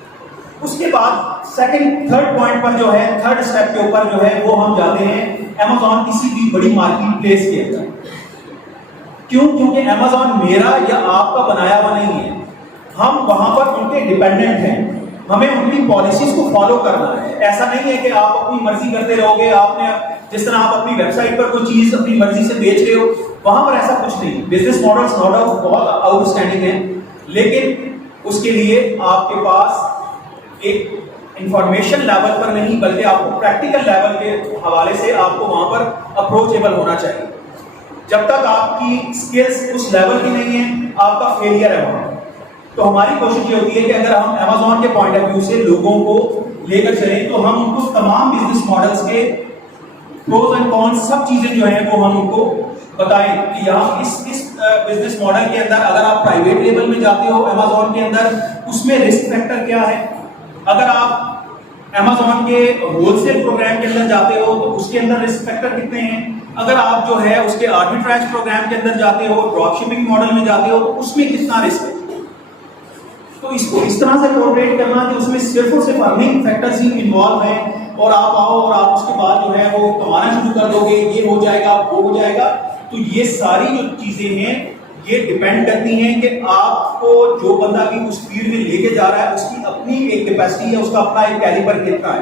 اس کے بعد تھرڈ پوائنٹ پر جو ہے، تھرڈ اسٹیپ کے اوپر جو ہے وہ ہم جاتے ہیں Amazon کسی بھی بڑی مارکیٹ پلیس کے اندر. کیوں؟ کیونکہ Amazon میرا یا آپ کا بنایا ہوا نہیں ہے، ہم وہاں پر ان کے ڈیپینڈنٹ ہیں، ہمیں ان کی پالیسیز کو فالو کرنا ہے. ایسا نہیں ہے کہ آپ اپنی مرضی کرتے رہو گے. آپ نے جس طرح آپ اپنی ویب سائٹ پر کوئی چیز اپنی مرضی سے بیچ رہے ہو، وہاں پر ایسا کچھ نہیں. بزنس ماڈلس نو ڈاؤٹ بہت آؤٹ اسٹینڈنگ ہیں، لیکن اس کے لیے آپ کے پاس ایک انفارمیشن لیول پر نہیں بلکہ آپ کو پریکٹیکل لیول کے حوالے سے آپ کو وہاں پر اپروچیبل ہونا چاہیے. جب تک آپ کی اسکلس اس لیول کی نہیں ہیں، آپ کا فیلئر ہے وہاں. تو ہماری کوشش یہ ہوتی ہے کہ اگر ہم Amazon کے پوائنٹ آف ویو سے لوگوں کو لے کر چلیں تو ہم ان کو تمام بزنس ماڈلس کے پروز اینڈ کونس سب چیزیں جو ہیں وہ ہم ان کو بتائیں کہ یہاں اس بزنس ماڈل کے اندر اگر آپ پرائیویٹ لیبل میں جاتے ہو Amazon کے اندر، اس میں رسک فیکٹر کیا ہے. اگر آپ Amazon کے ہول سیل پروگرام کے اندر جاتے ہو تو اس کے اندر رسک فیکٹر کتنے ہیں. اگر آپ جو ہے اس کے آربیٹراج پروگرام کے اندر جاتے ہو، ڈراپ شپنگ ماڈل میں جاتے ہو تو اس میں کتنا رسک ہے. تو اس کو اس طرح سے پورٹریٹ کرنا کہ اس میں صرف اور صرف ارننگ فیکٹرز ہی انوالو ہیں اور آپ آؤ اور آپ اس کے بعد جو ہے وہ کمانا شروع کر دو گے، یہ ہو جائے گا، وہ ہو جائے گا. تو یہ ساری جو چیزیں ہیں یہ ڈیپینڈ کرتی ہیں کہ آپ کو جو بندہ بھی اس فیلڈ میں لے کے جا رہا ہے اس کی اپنی ایک کیپیسٹی ہے، اس کا اپنا ایک کیلیبر کتنا ہے.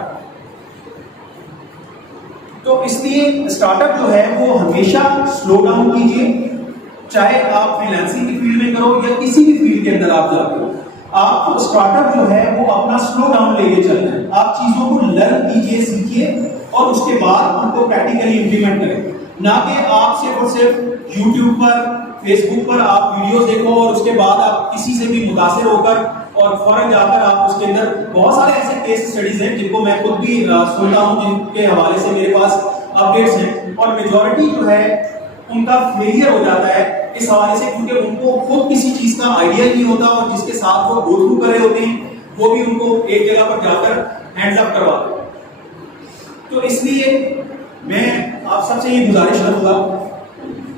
تو اس لیے اسٹارٹ اپ جو ہے وہ ہمیشہ سلو ڈاؤن کیجیے، چاہے آپ فری لانسنگ کی فیلڈ میں کرو یا کسی بھی فیلڈ کے اندر آپ جاتے ہو. آپ کو اسٹارٹ اپ جو ہے وہ اپنا سلو ڈاؤن لے کے چلنا ہے. آپ چیزوں کو لرن کیجیے، سیکھیے اور اس کے بعد ان کو پریکٹیکلی امپلیمنٹ کریں. نہ کہ آپ صرف اور صرف یوٹیوب پر، فیس بک پر آپ ویڈیوز دیکھو اور اس کے بعد آپ کسی سے بھی متاثر ہو کر اور فوراً جا کر آپ اس کے اندر بہت سارے ایسے کیس اسٹڈیز ہیں جن کو میں خود بھی سنتا ہوں، جن کے حوالے سے میرے پاس اپڈیٹس ہیں، اور میجورٹی جو ہے ان کا فیلئر ہو جاتا ہے اس حوالے سے کیونکہ ان کو خود کسی چیز کا آئیڈیا نہیں ہوتا اور جس کے ساتھ وہ گو تھرو کر رہے ہوتے ہیں وہ بھی ان کو ایک جگہ پر جا کر ہینڈز اپ کرواتے ہیں. تو اس لیے میں آپ سب سے یہ گزارش کروں گا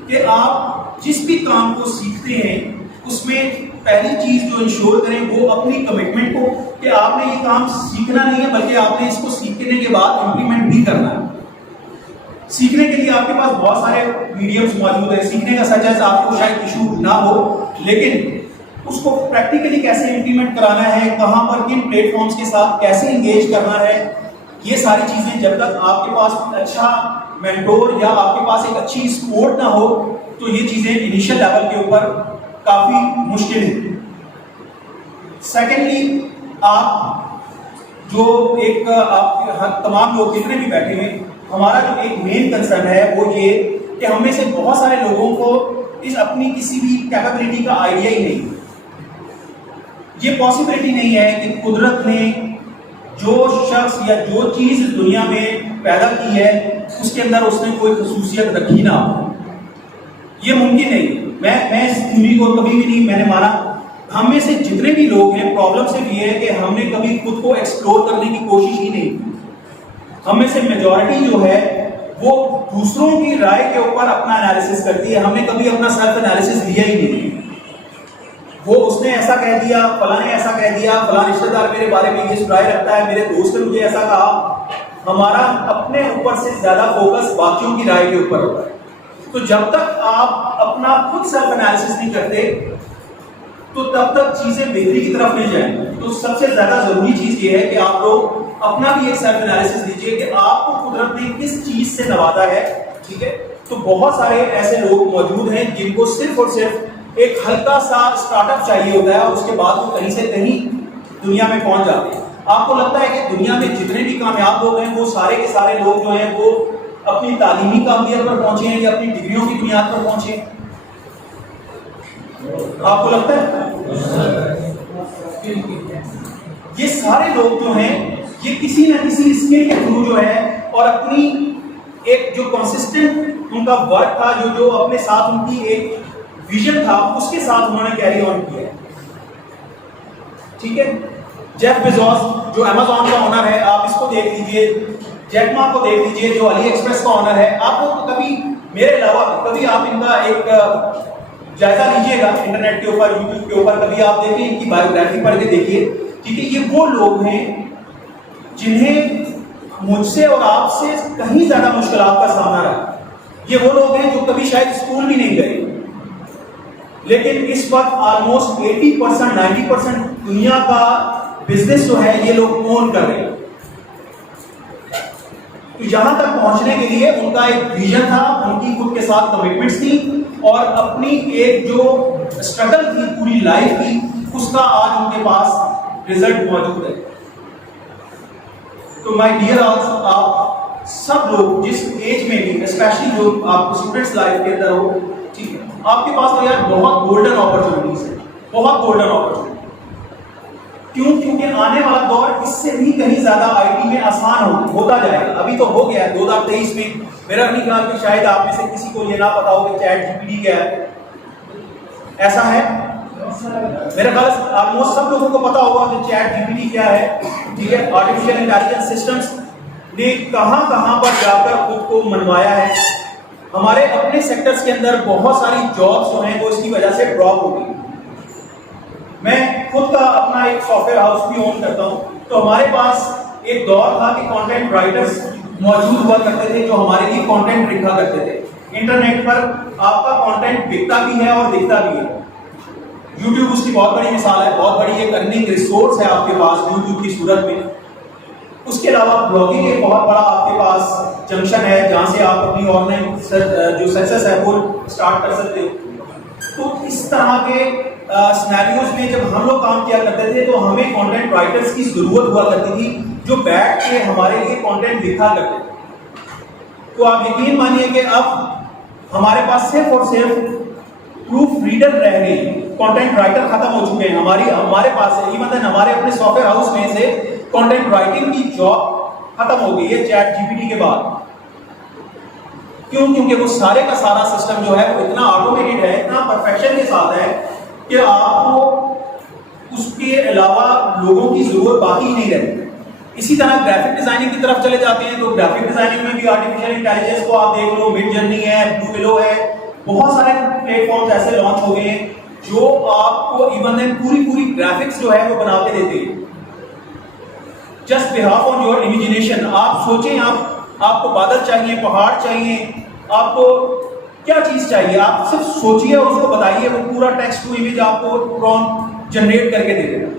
کہ آپ جس بھی کام کو سیکھتے ہیں اس میں پہلی چیز جو انشور کریں وہ اپنی کمٹمنٹ کو کہ آپ نے یہ کام سیکھنا نہیں ہے بلکہ آپ نے اس کو سیکھنے کے بعد امپلیمنٹ بھی کرنا ہے. سیکھنے کے لیے آپ کے پاس بہت سارے میڈیمز موجود ہیں. سیکھنے کا سچ ہے آپ کو شاید ایشو نہ ہو، لیکن اس کو پریکٹیکلی کیسے امپلیمنٹ کرانا ہے، کہاں پر کن پلیٹ فارمز کے ساتھ کیسے انگیج کرنا ہے، یہ ساری چیزیں جب تک آپ کے پاس اچھا مینٹور یا آپ کے پاس ایک اچھی سپورٹ نہ ہو تو یہ چیزیں انیشیل لیول کے اوپر کافی مشکل ہیں. سیکنڈلی، آپ جو ایک آپ تمام لوگ جتنے بھی بیٹھے ہیں، ہمارا جو ایک مین کنسرن ہے وہ یہ کہ ہم میں سے بہت سارے لوگوں کو اس اپنی کسی بھی کیپیبلٹی کا آئیڈیا ہی نہیں. یہ پاسبلٹی نہیں ہے کہ قدرت نے جو شخص یا جو چیز دنیا میں پیدا کی ہے اس کے اندر اس نے کوئی خصوصیت رکھی نہ ہو. یہ ممکن نہیں. میں اس تھیوری کو کبھی بھی نہیں میں نے مانا. ہم میں سے جتنے بھی لوگ ہیں پرابلم صرف یہ ہے کہ ہم نے کبھی خود کو ایکسپلور کرنے کی کوشش ہی نہیں کی. ہم میں سے میجورٹی جو ہے وہ دوسروں کی رائے کے اوپر اپنا انالیسس کرتی ہے. ہم نے کبھی اپنا سیلف انالیسس لیا ہی نہیں. وہ اس نے ایسا کہہ دیا، فلاں نے ایسا کہہ دیا، فلاں رشتہ دار میرے بارے میں یہ رائے رکھتا ہے، میرے دوست نے مجھے ایسا کہا. ہمارا اپنے اوپر سے زیادہ فوکس باقیوں کی رائے کے اوپر ہوتا ہے. تو جب تک آپ اپنا خود سیلف انالیسس نہیں کرتے تو تب تک چیزیں بہتری کی طرف نہیں جائیں. تو سب سے زیادہ ضروری چیز یہ ہے کہ آپ لوگ اپنا بھی ایک سیلف انالیسس لیجیے کہ آپ کو قدرت نے کس چیز سے نوازا ہے. ٹھیک ہے، تو بہت سارے ایسے لوگ موجود ہیں جن کو صرف اور صرف ایک ہلکا سا اسٹارٹ اپ چاہیے ہوتا ہے اور اس کے بعد وہ کہیں سے کہیں دنیا میں پہنچ جاتے ہیں. آپ کو لگتا ہے کہ دنیا میں جتنے بھی کامیاب لوگ ہیں وہ سارے کے سارے لوگ جو ہیں وہ اپنی تعلیمی قابلیت پر پہنچے ہیں یا اپنی ڈگریوں کی بنیاد پر پہنچے ہیں؟ آپ کو لگتا ہے یہ سارے لوگ جو ہیں یہ کسی نہ کسی اسکل کے تھرو جو ہے اور اپنی ایک جو کنسسٹنٹ ان کا ورک تھا، جو اپنے ساتھ ان کی ایک ویژن تھا، اس کے ساتھ انہوں نے کیری آن کیا. ٹھیک ہے، جیف بیزوس جو Amazon کا آنر ہے، آپ اس کو دیکھ لیجئے. جیک ما کو دیکھ لیجئے جو علی ایکسپریس کا آنر ہے. آپ کو کبھی میرے علاوہ کبھی آپ ان کا ایک جائزہ لیجئے گا انٹرنیٹ کے اوپر، یوٹیوب کے اوپر، کبھی آپ دیکھیں ان کی بایوگرافی پڑھ کے دیکھیے ٹھیک ہے، یہ وہ لوگ ہیں جنہیں مجھ سے اور آپ سے کہیں زیادہ مشکلات کا سامنا رہا. یہ وہ لوگ ہیں جو کبھی شاید اسکول بھی نہیں گئے، لیکن اس وقت آلموسٹ 80% 90% دنیا کا بزنس جو ہے یہ لوگ اون کر رہے ہیں. تو یہاں تک پہنچنے کے لیے ان کا ایک ویژن تھا، ان کی خود کے ساتھ کمٹمنٹس تھی، اور اپنی ایک جو اسٹرگل تھی پوری لائف کی، اس کا آج ان کے پاس رزلٹ موجود ہے. تو مائی ڈیئر آپ سب لوگ جس ایج میں بھی، اسپیشلی جو آپ اسٹوڈنٹس لائف کے اندر ہو، ٹھیک ہے، آپ کے پاس تو یار بہت گولڈن اپرچونیٹیز ہیں، بہت گولڈن اپرچونیٹی. کیوں؟ کیونکہ آنے والا دور اس سے بھی کہیں زیادہ آئی ٹی میں آسان ہوتا جائے گا. ابھی تو ہو گیا ہے 2023 میں. میرا نہیں خیال کہ شاید آپ میں سے کسی کو یہ نہ پتا ہو کہ چیٹ جی پی ٹی کیا ہے. ایسا ہے؟ میرے خیال سے آلموسٹ سب لوگوں کو پتا ہوگا کہ چیٹ جی پی ٹی کیا ہے. ٹھیک ہے، آرٹیفیشل انٹیلیجنس سسٹمز نے کہاں کہاں پر جا کر خود کو منوایا ہے. ہمارے اپنے سیکٹرز کے اندر بہت ساری جابس جو ہیں وہ اس کی وجہ سے ڈراپ ہو گئی. میں خود کا اپنا ایک سافٹ ویئر ہاؤس بھی اون کرتا ہوں. تو ہمارے پاس ایک دور تھا کہ کانٹینٹ رائٹرز موجود ہوا کرتے تھے جو ہمارے لیے کانٹینٹ لکھا کرتے تھے. انٹرنیٹ پر آپ کا کانٹینٹ بکتا بھی ہے اور دکھتا بھی ہے. یوٹیوب اس کی بہت بڑی مثال ہے، بہت بڑی ایک ارننگ ریسورس ہے آپ کے پاس یوٹیوب کی صورت میں. اس کے علاوہ بلاگنگ ایک بہت بڑا آپ کے پاس جنکشن ہے جہاں سے آپ اپنی آن لائن جو سکسیس ہے وہ اسٹارٹ کر سکتے ہو. تو اس طرح کے سینیریوز میں جب ہم لوگ کام کیا کرتے تھے تو ہمیں کانٹینٹ رائٹرز کی ضرورت ہوا کرتی تھی جو بیٹھ کے ہمارے لیے کانٹینٹ لکھا کرتے تھے. تو آپ یقین مانیے کہ اب ہمارے پاس صرف اور صرف پروف ریڈر رہ گئی، کانٹینٹ رائٹر ختم ہو چکے ہیں. ہمارے پاس ہے ایون ہمارے اپنے سافٹ ویئر ہاؤس میں سے کانٹینٹ رائٹنگ کی جاب ختم ہو گئی ہے چیٹ جی پی ٹی کے بعد. کیوں؟ کیونکہ وہ سارے کا سارا سسٹم جو ہے وہ اتنا آٹومیٹڈ ہے، اتنا پرفیکشن کے ساتھ ہے کہ آپ کو اس کے علاوہ لوگوں کی ضرورت باقی ہی نہیں رہتی. اسی طرح گرافک ڈیزائننگ کی طرف چلے جاتے ہیں تو گرافک ڈیزائننگ میں بھی آرٹیفیشل انٹیلیجنس کو آپ دیکھ لو، مڈ جرنی ہے، بلو ولو ہے، بہت سارے پلیٹ فارمز ایسے لانچ ہو گئے ہیں جو آپ کو ایون پوری گرافکس جو ہے وہ بنا کے دیتے ہیں just behalf on your imagination. آپ سوچیں، آپ کو بادل چاہیے، پہاڑ چاہیے، آپ کو کیا چیز چاہیے، آپ صرف سوچیے اور اس کو بتائیے، وہ پورا ٹیکسٹ ٹو امیج آپ کو پرومپٹ جنریٹ کر کے دے دے گا.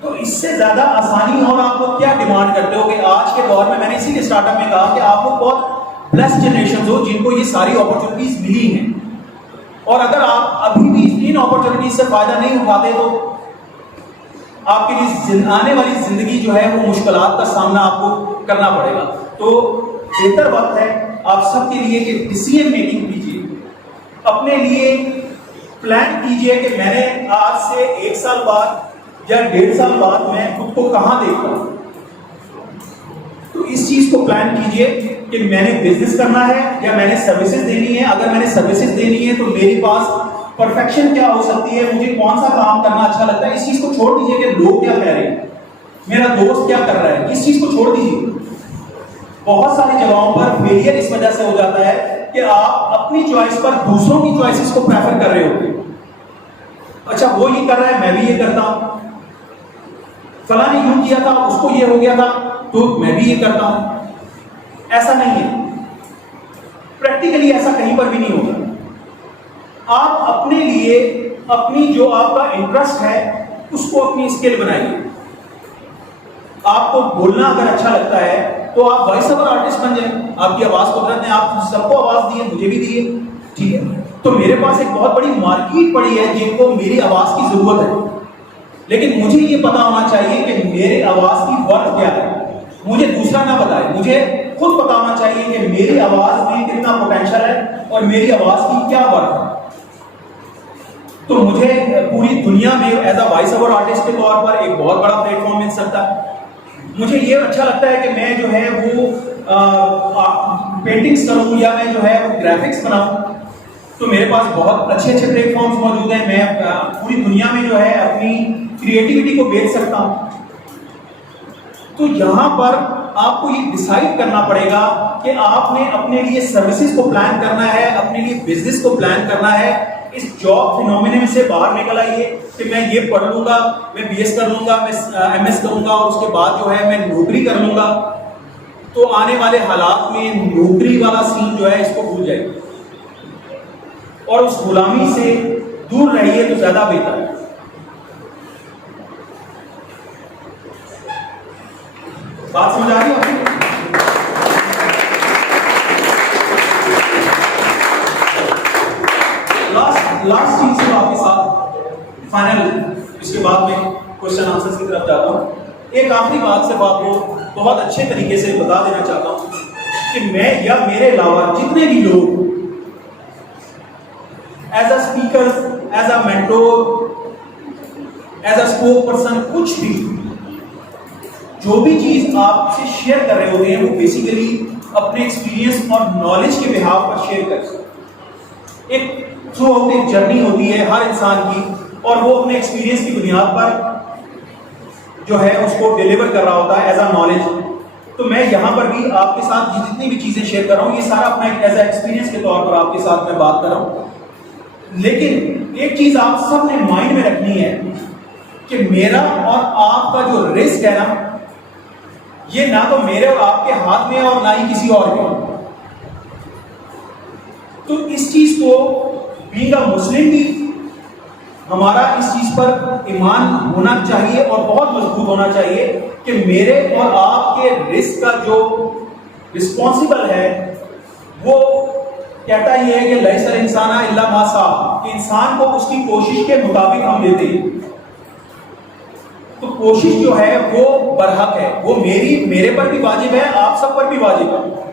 تو اس سے زیادہ آسانی اور آپ کو کیا ڈیمانڈ کرتے ہو کہ آج کے دور میں نے اسی لیے اسٹارٹ اپ میں کہا کہ آپ کو بہت بلیسڈ جنریشن ہو جن کو یہ ساری اپرچونیٹیز ملی ہیں. اور اگر آپ ابھی بھی ان اپرچونیٹیز سے فائدہ نہیں اٹھاتے تو آپ کے لیے آنے والی زندگی جو ہے وہ مشکلات کا سامنا آپ کو کرنا پڑے گا. تو بہتر وقت ہے آپ سب کے لیے کہ ڈیسیژن میکنگ کیجیے، اپنے لیے پلان کیجیے کہ میں نے آج سے 1 سال بعد یا 1.5 سال بعد میں خود کو کہاں دیکھتا ہوں. تو اس چیز کو پلان کیجیے کہ میں نے بزنس کرنا ہے یا میں نے سروسز دینی ہے. اگر میں نے سروسز دینی ہے تو میرے پاس پرفیکشن کیا ہو سکتی ہے، مجھے کون سا کام کرنا اچھا لگتا ہے. اس چیز کو چھوڑ دیجیے کہ لوگ کیا کہہ رہے ہیں، میرا دوست کیا کر رہا ہے، اس چیز کو چھوڑ دیجیے. بہت ساری جگہوں پر فیلئر اس وجہ سے ہو جاتا ہے کہ آپ اپنی چوائس پر دوسروں کی چوائسز کو پریفر کر رہے ہوتے ہیں. اچھا وہ یہ کر رہا ہے میں بھی یہ کرتا ہوں، فلاں نے یوں کیا تھا اس کو یہ ہو گیا تھا تو میں بھی یہ کرتا ہوں. ایسا نہیں ہے، پریکٹیکلی ایسا کہیں پر بھی نہیں ہوتا. آپ اپنے لیے اپنی جو آپ کا انٹرسٹ ہے اس کو اپنی اسکل بنائیے. آپ کو بولنا اگر اچھا لگتا ہے تو آپ وائس اوور آرٹسٹ بن جائیں. آپ کی آواز قدرت نے آپ سب کو آواز دی ہے، مجھے بھی دی ہے، ٹھیک ہے. تو میرے پاس ایک بہت بڑی مارکیٹ پڑی ہے جن کو میری آواز کی ضرورت ہے، لیکن مجھے یہ پتا ہونا چاہیے کہ میرے آواز کی ورتھ کیا ہے. مجھے دوسرا نہ بتائے، مجھے خود پتا ہونا چاہیے کہ میری آواز میں کتنا پوٹینشیل ہے اور میری آواز کی کیا ورتھ ہے. تو مجھے پوری دنیا میں as a voice over artist کے طور پر ایک بہت بڑا پلیٹ فارم مل سکتا ہے. مجھے یہ اچھا لگتا ہے کہ میں جو ہے وہ پینٹنگز کروں یا میں جو ہے وہ گرافکس بناؤں. تو میرے پاس بہت اچھے پلیٹ فارمز موجود ہیں. میں پوری دنیا میں جو ہے اپنی کریٹیوٹی کو بیچ سکتا ہوں. تو یہاں پر آپ کو یہ ڈیسائیڈ کرنا پڑے گا کہ آپ نے اپنے لیے سروسز کو پلان کرنا ہے, اپنے لیے بزنس کو پلان کرنا ہے. اس جاب فینومینا سے باہر نکل آئیے کہ میں یہ پڑھ لوں گا, میں بی ایس کر لوں گا, میں ایم ایس کروں گا اور اس کے بعد جو ہے میں نوکری کر لوں گا. تو آنے والے حالات میں نوکری والا سین جو ہے اس کو بھول جائے اور اس غلامی سے دور رہیے تو زیادہ بہتر ہے. بات سمجھ آ رہی ہے آپ کو؟ لاسٹ چیز جو آپ کے ساتھ فائنل, اس کے بعد میں کوشچن آنسر کی طرف جاتا ہوں. ایک آخری بات صرف آپ کو بہت اچھے طریقے سے بتا دینا چاہتا ہوں کہ میں یا میرے علاوہ جتنے بھی لوگ as a speaker, as a mentor, as a spoke person, کچھ بھی جو بھی چیز آپ سے شیئر کر رہے ہوتے ہیں وہ بیسیکلی اپنے ایکسپیرینس اور نالج کے بہاف پر شیئر کریں. ایک تھرو آؤٹ ایک جرنی ہوتی ہے ہر انسان کی اور وہ اپنے ایکسپیرینس کی بنیاد پر جو ہے اس کو ڈیلیور کر رہا ہوتا ہے ایز اے نالج. تو میں یہاں پر بھی آپ کے ساتھ جتنی بھی چیزیں شیئر کر رہا ہوں یہ سارا اپنا ایز اے ایکسپیرینس کے طور پر آپ کے ساتھ میں بات کر رہا ہوں. لیکن ایک چیز آپ سب نے مائنڈ میں رکھنی ہے کہ میرا اور آپ کا جو رسک ہے نا, یہ نہ تو میرے اور آپ کے ہاتھ میں ہے اور نہ ہی کسی اور کے. تو اس چیز کو بینگ اے مسلم بھی ہمارا اس چیز پر ایمان ہونا چاہیے اور بہت مضبوط ہونا چاہیے کہ میرے اور آپ کے رسک کا جو رسپانسبل ہے وہ کہتا یہ ہے کہ لیس الانسان الا ما سعی, کہ انسان کو اس کی کوشش کے مطابق ہم دیتے ہیں. تو کوشش جو ہے وہ برحق ہے, وہ میرے پر بھی واجب ہے, آپ سب پر بھی واجب ہے.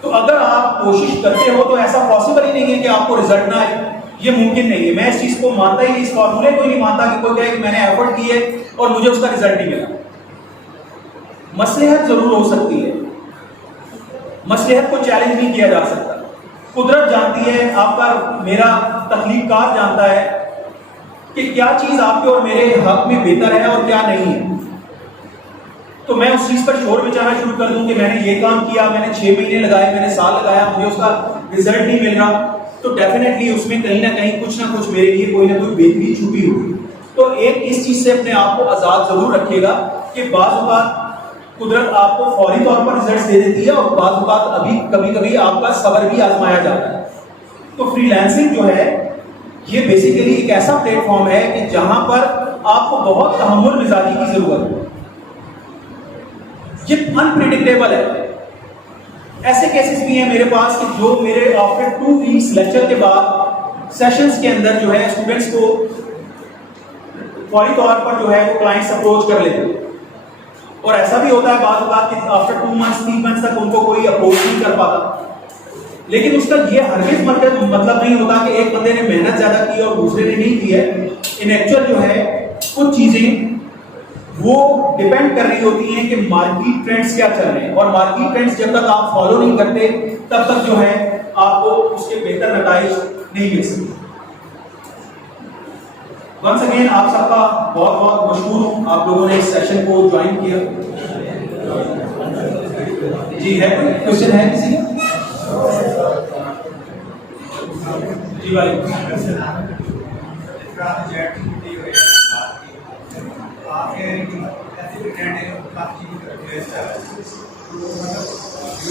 تو اگر آپ کوشش کرتے ہو تو ایسا پاسبل ہی نہیں ہے کہ آپ کو رزلٹ نہ آئے, یہ ممکن نہیں ہے. میں اس چیز کو مانتا ہی نہیں, اس فارمولے کو نہیں مانتا کہ کوئی کہے کہ میں نے ایفرٹ کی ہے اور مجھے اس کا رزلٹ نہیں ملا. مصلحت ضرور ہو سکتی ہے, مصلحت کو چیلنج نہیں کیا جا سکتا. قدرت جانتی ہے, آپ کا میرا تخلیق کار جانتا ہے کہ کیا چیز آپ کے اور میرے حق میں بہتر ہے اور کیا نہیں ہے. تو میں اس چیز پر شور مچانا شروع کر دوں کہ میں نے یہ کام کیا, میں نے 6 مہینے لگائے, میں نے سال لگایا, مجھے اس کا رزلٹ نہیں مل رہا, تو ڈیفینیٹلی اس میں کہیں نہ کہیں کچھ نہ کچھ میرے لیے کوئی نہ کوئی بہتری چھپی ہوگی. تو ایک اس چیز سے اپنے آپ کو آزاد ضرور رکھیے گا کہ بعض اوقات قدرت آپ کو فوری طور پر رزلٹس دے دیتی ہے اور بعض اوقات ابھی کبھی کبھی آپ کا صبر بھی آزمایا جاتا ہے. تو فری لانسنگ جو ہے یہ بیسیکلی ایک ایسا پلیٹ فارم ہے کہ جہاں پر آپ کو بہت تحمل مزاجی کی ضرورت ہے. یہ انپریڈکٹیبل ہے. ایسے کیسز بھی ہیں میرے پاس کہ جو میرے آفٹر 2 ویکس لیکچر کے بعد سیشنز کے اندر جو ہے اسٹوڈنٹس کو فوری طور پر جو ہے وہ کلائنٹس اپروچ کر لیتے ہیں. اور ایسا بھی ہوتا ہے بعض اوقات کہ آفٹر 2 منتھس 3 منتھس تک ان کو کوئی اپروچ نہیں کر پاتا. لیکن اس کا یہ ہرگز مطلب نہیں ہوتا کہ ایک بندے نے محنت زیادہ کی اور دوسرے نے نہیں کی ہے. ان ایکچوئل جو ہے کچھ چیزیں وہ ڈیپینڈ کر رہی ہوتی ہیں کہ مارکیٹ ٹرینڈز کیا چل رہے ہیں, اور مارکیٹ ٹرینڈز جب تک آپ فالو نہیں کرتے تب تک جو ہے آپ کو اس کے بہتر نتائج نہیں مل سکتے. ونس اگین آپ سب کا بہت بہت مشکور ہوں, آپ لوگوں نے اس سیشن کو جوائن کیا. جی ہے کوئی کوشچن ہے کسی کا؟ جی بھائی.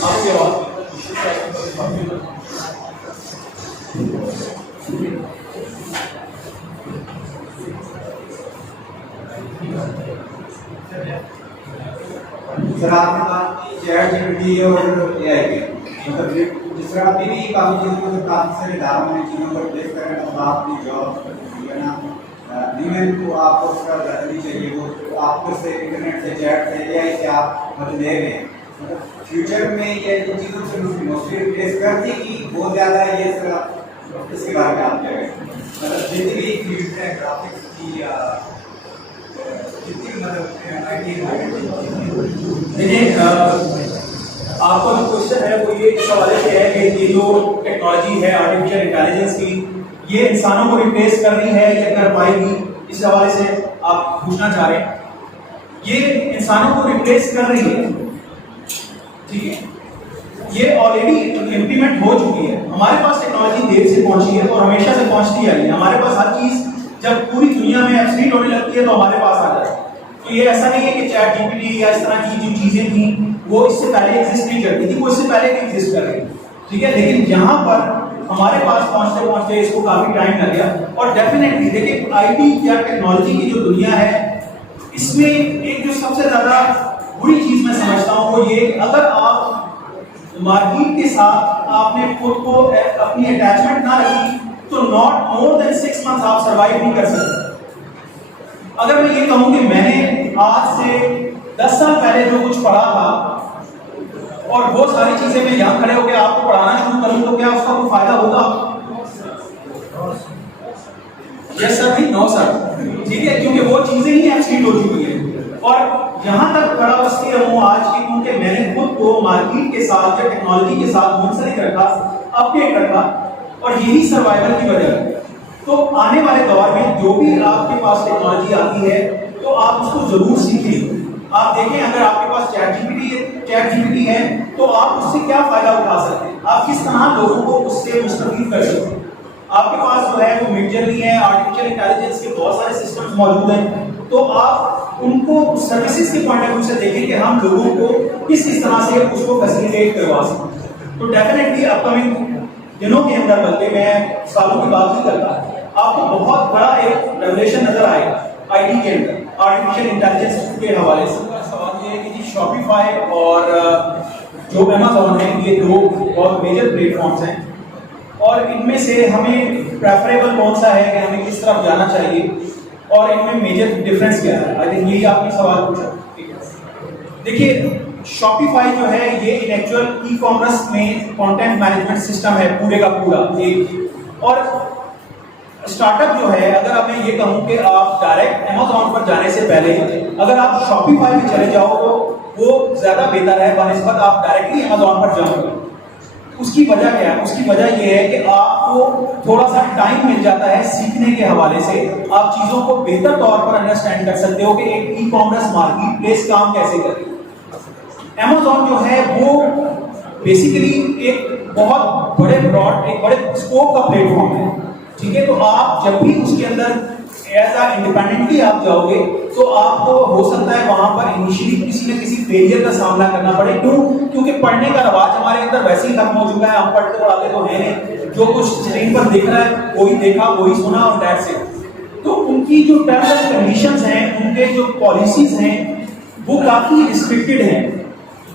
آپ کے بعد سر آپ نے بات کی چیٹ جی پی ٹی اور اے آئی کی, مطلب جس طرح آپ بھی کافی چیزوں کو کافی سارے اداروں میں چیزوں پر پلیس کر رہے ہیں, اور آپ کی جاب نیومن کو آپ کو اس کا نہیں چاہیے, وہ آپ کو سے انٹرنیٹ سے چیٹ سے اے آئی سے آپ مطلب لے رہے ہیں. مطلب فیوچر میں یہ ان چیزوں سے موسٹلی ریپلیس کر دی کہ بہت زیادہ یہ سر اس کے بارے میں آپ کیا کہیں, مطلب جتنی بھی فیلڈ ہے گرافکس کی یا دیکھیں آپ کا جو کوشچن ہے وہ یہ اس حوالے سے ہے کہ یہ جو ٹیکنالوجی ہے آرٹیفیشیل انٹیلیجنس کی, یہ انسانوں کو ریپلیس کر رہی ہے یا کر پائے گی, اس حوالے سے آپ پوچھنا چاہ رہے ہیں. یہ انسانوں کو ریپلیس کر رہی ہے ٹھیک ہے، یہ آلریڈی امپلیمنٹ ہو چکی ہے. ہمارے پاس ٹیکنالوجی دیر سے پہنچی ہے اور ہمیشہ سے پہنچتی آئی ہے. ہمارے پاس ہر چیز جب پوری دنیا میں ایبسلیٹ ہونے لگتی ہے تو ہمارے پاس آ جاتی ہے. تو یہ ایسا نہیں ہے کہ چیٹ جی پی ٹی یا اس طرح کی جو چیزیں تھیں وہ اس سے پہلے ایگزسٹ نہیں کرتی تھی، وہ اس سے پہلے بھی ایگزسٹ کر رہی تھی. ٹھیک ہے، لیکن یہاں پر ہمارے پاس پہنچتے پہنچتے اس کو کافی ٹائم لگ گیا. اور ڈیفینیٹلی دیکھیں آئی ٹی یا ٹیکنالوجی کی جو دنیا ہے اس میں ایک جو سب سے زیادہ بری چیز میں سمجھتا ہوں وہ یہ کہ اگر آپ مارکیٹ کے ساتھ آپ نے خود کو اپنی اٹیچمنٹ نہ رکھی تو ناٹ مور دین 6 months آپ سروائیو نہیں کر سکتے. اگر میں یہ کہوں کہ میں نے آج سے 10 سال پہلے جو کچھ پڑھا تھا اور وہ ساری چیزیں میں یہاں کھڑے ہو کے آپ کو پڑھانا شروع کروں تو کیا اس کا کوئی فائدہ ہوگا؟ یس سر، نہیں نو سر. ٹھیک ہے، کیونکہ وہ چیزیں ہی ایبسلیٹ ہو چکی ہیں. اور یہاں تک بڑا اس لیے ہوں آج کی کیونکہ میں نے خود کو مارکیٹ کے ساتھ یا ٹیکنالوجی کے ساتھ منسلک رکھا، اپڈیٹ رکھا، اور یہی سروائیول کی وجہ ہے. تو آنے والے دور میں جو بھی آپ کے پاس ٹیکنالوجی آتی ہے تو آپ اس کو ضرور سیکھیں. آپ دیکھیں اگر آپ کے پاس چیٹ جی پی ٹی ہے تو آپ اس سے کیا فائدہ اٹھا سکتے ہیں، آپ کس طرح لوگوں کو اس سے مستفید کر سکتے ہیں. آپ کے پاس جو ہے وہ مڈ جرنی ہے، آرٹیفیشیل انٹیلیجنس کے بہت سارے سسٹمز موجود ہیں. تو آپ ان کو سروسز کے پوائنٹ آف ویو سے دیکھیں کہ ہم لوگوں کو کس طرح سے اس کو فیسیلیٹیٹ کروا سکتے ہیں. تو ڈیفینیٹلی اپ کمنگ دنوں کے اندر، بلکہ میں سالوں کی بات نہیں کرتا، آپ کو بہت بڑا ایک ریولیشن نظر آئے گا آئی ٹی کے اندر آرٹیفیشیل انٹیلیجنس کے حوالے سے. سوال یہ ہے کہ جی شاپیفائی اور جو امیزون ہے یہ دو بہت میجر پلیٹ فارمس ہیں اور ان میں سے ہمیں پریفریبل کون سا ہے کہ ہمیں کس طرف جانا چاہیے اور ان میں میجر ڈفرینس کیا ہے. آئی تھنک یہی آپ نے سوال پوچھا. دیکھیے شاپیفائی جو ہے یہ ان ایکچوئل ای کامرس میں کانٹینٹ مینجمنٹ سسٹم ہے پورے کا پورا ایک. اور اسٹارٹ اپ جو ہے، اگر اب میں یہ کہوں کہ آپ ڈائریکٹ امیزون پر جانے سے پہلے اگر آپ شاپیفائی میں چلے جاؤ تو وہ زیادہ بہتر ہے بنسبت آپ ڈائریکٹلی امیزون پر جاؤ گے. اس کی وجہ کیا ہے؟ اس کی وجہ یہ ہے کہ آپ کو تھوڑا سا ٹائم مل جاتا ہے سیکھنے کے حوالے سے. آپ چیزوں کو بہتر طور پر انڈرسٹینڈ کر سکتے ہو کہ ایک ای کامرس مارکیٹ پلیس کام کیسے کرے. امیزون جو ہے وہ بیسیکلی ایک بہت بڑے براڈ، ایک بڑے اسکوپ کا پلیٹ فارم ہے. ٹھیک ہے، تو آپ جب بھی اس کے اندر ایز اے انڈیپینڈنٹلی آپ جاؤ گے تو آپ کو ہو سکتا ہے وہاں پر انیشلی کسی نہ کسی فیلئر کا سامنا کرنا پڑے. کیونکہ پڑھنے کا رواج ہمارے اندر ویسے ہی ختم ہو چکا ہے. ہم پڑھتے پڑھاتے تو ہیں نہیں، جو کچھ اسکرین پر دیکھ رہا ہے وہی دیکھا وہی سنا اور دیٹس اٹ. تو ان کی جو ٹرمز اینڈ کنڈیشنز ہیں، ان کے جو پالیسیز ہیں وہ کافی ریسٹرکٹڈ ہیں.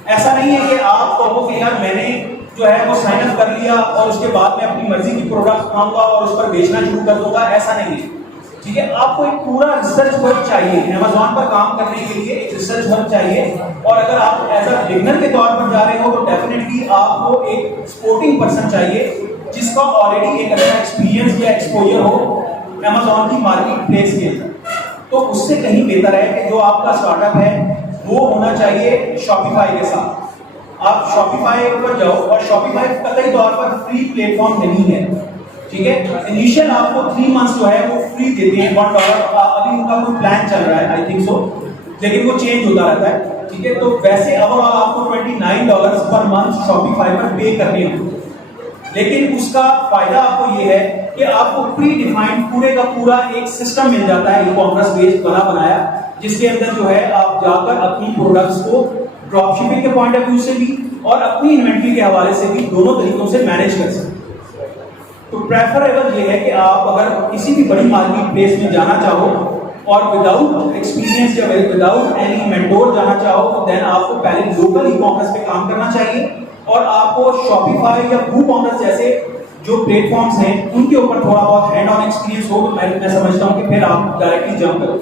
ایسا نہیں ہے کہ آپ کہو کہ یار میں نے جو ہے وہ سائن اپ کر لیا اور اس کے بعد میں اپنی مرضی کی پروڈکٹ بناؤں گا اور اس پر بیچنا شروع کر دوں گا. ایسا نہیں ہے. ٹھیک ہے، آپ کو ایک پورا ریسرچ ورک چاہیے. امیزون پر کام کرنے کے لیے ایک ریسرچ ورک چاہیے. اور اگر آپ ایز اے بگنر کے طور پر جا رہے ہو تو ڈیفینیٹلی آپ کو ایک سپورٹنگ پرسن چاہیے جس کا آلریڈی ایک اچھا ایکسپیرینس یا ایکسپوجر ہو امیزون کی مارکیٹ پلیس کے اندر. تو اس سے کہیں بہتر ہے کہ جو آپ کا اسٹارٹ اپ ہے وہ ہونا چاہیے شاپیفائی کے ساتھ. آپ شاپیفائی پر جاؤ اور شاپیفائی قطعی طور پر فری پلیٹ فارم نہیں ہے. ٹھیک ہے، انیشیل آپ کو 3 months جو ہے وہ فری دیتے ہیں $1. ابھی ان کا کوئی پلان چل رہا ہے آئی تھنک سو، لیکن وہ چینج ہوتا رہتا ہے. ٹھیک ہے، تو ویسے اوور آل آپ کو $29 پر منتھ شاپیفائی پر پے کرنے ہوں. لیکن اس کا فائدہ آپ کو یہ ہے کہ آپ کو پری ڈیفائنڈ پورے کا پورا ایک سسٹم مل جاتا ہے ای کامرس بیسڈ بنایا، جس کے اندر جو ہے آپ جا کر اپنی پروڈکٹس کو ڈراپ شپنگ کے پوائنٹ آف ویو سے بھی اور اپنی انوینٹری کے حوالے سے بھی دونوں طریقوں سے مینیج کر سکتے. تو پریفریبل یہ ہے کہ آپ اگر کسی بھی بڑی مارکیٹ پلیس میں جانا چاہو اور وداؤٹ ایکسپیرینس یا وداؤٹ اینی مینٹور جانا چاہو تو دین آپ کو پہلے لوکل ای کامرس پہ کام کرنا چاہیے اور آپ کو شاپیفائی یا وو کامرس جیسے جو پلیٹ فارمس ہیں ان کے اوپر تھوڑا بہت ہینڈ آن ایکسپیرینس ہو تو میں سمجھتا ہوں کہ پھر آپ ڈائریکٹلی جمپ کرو.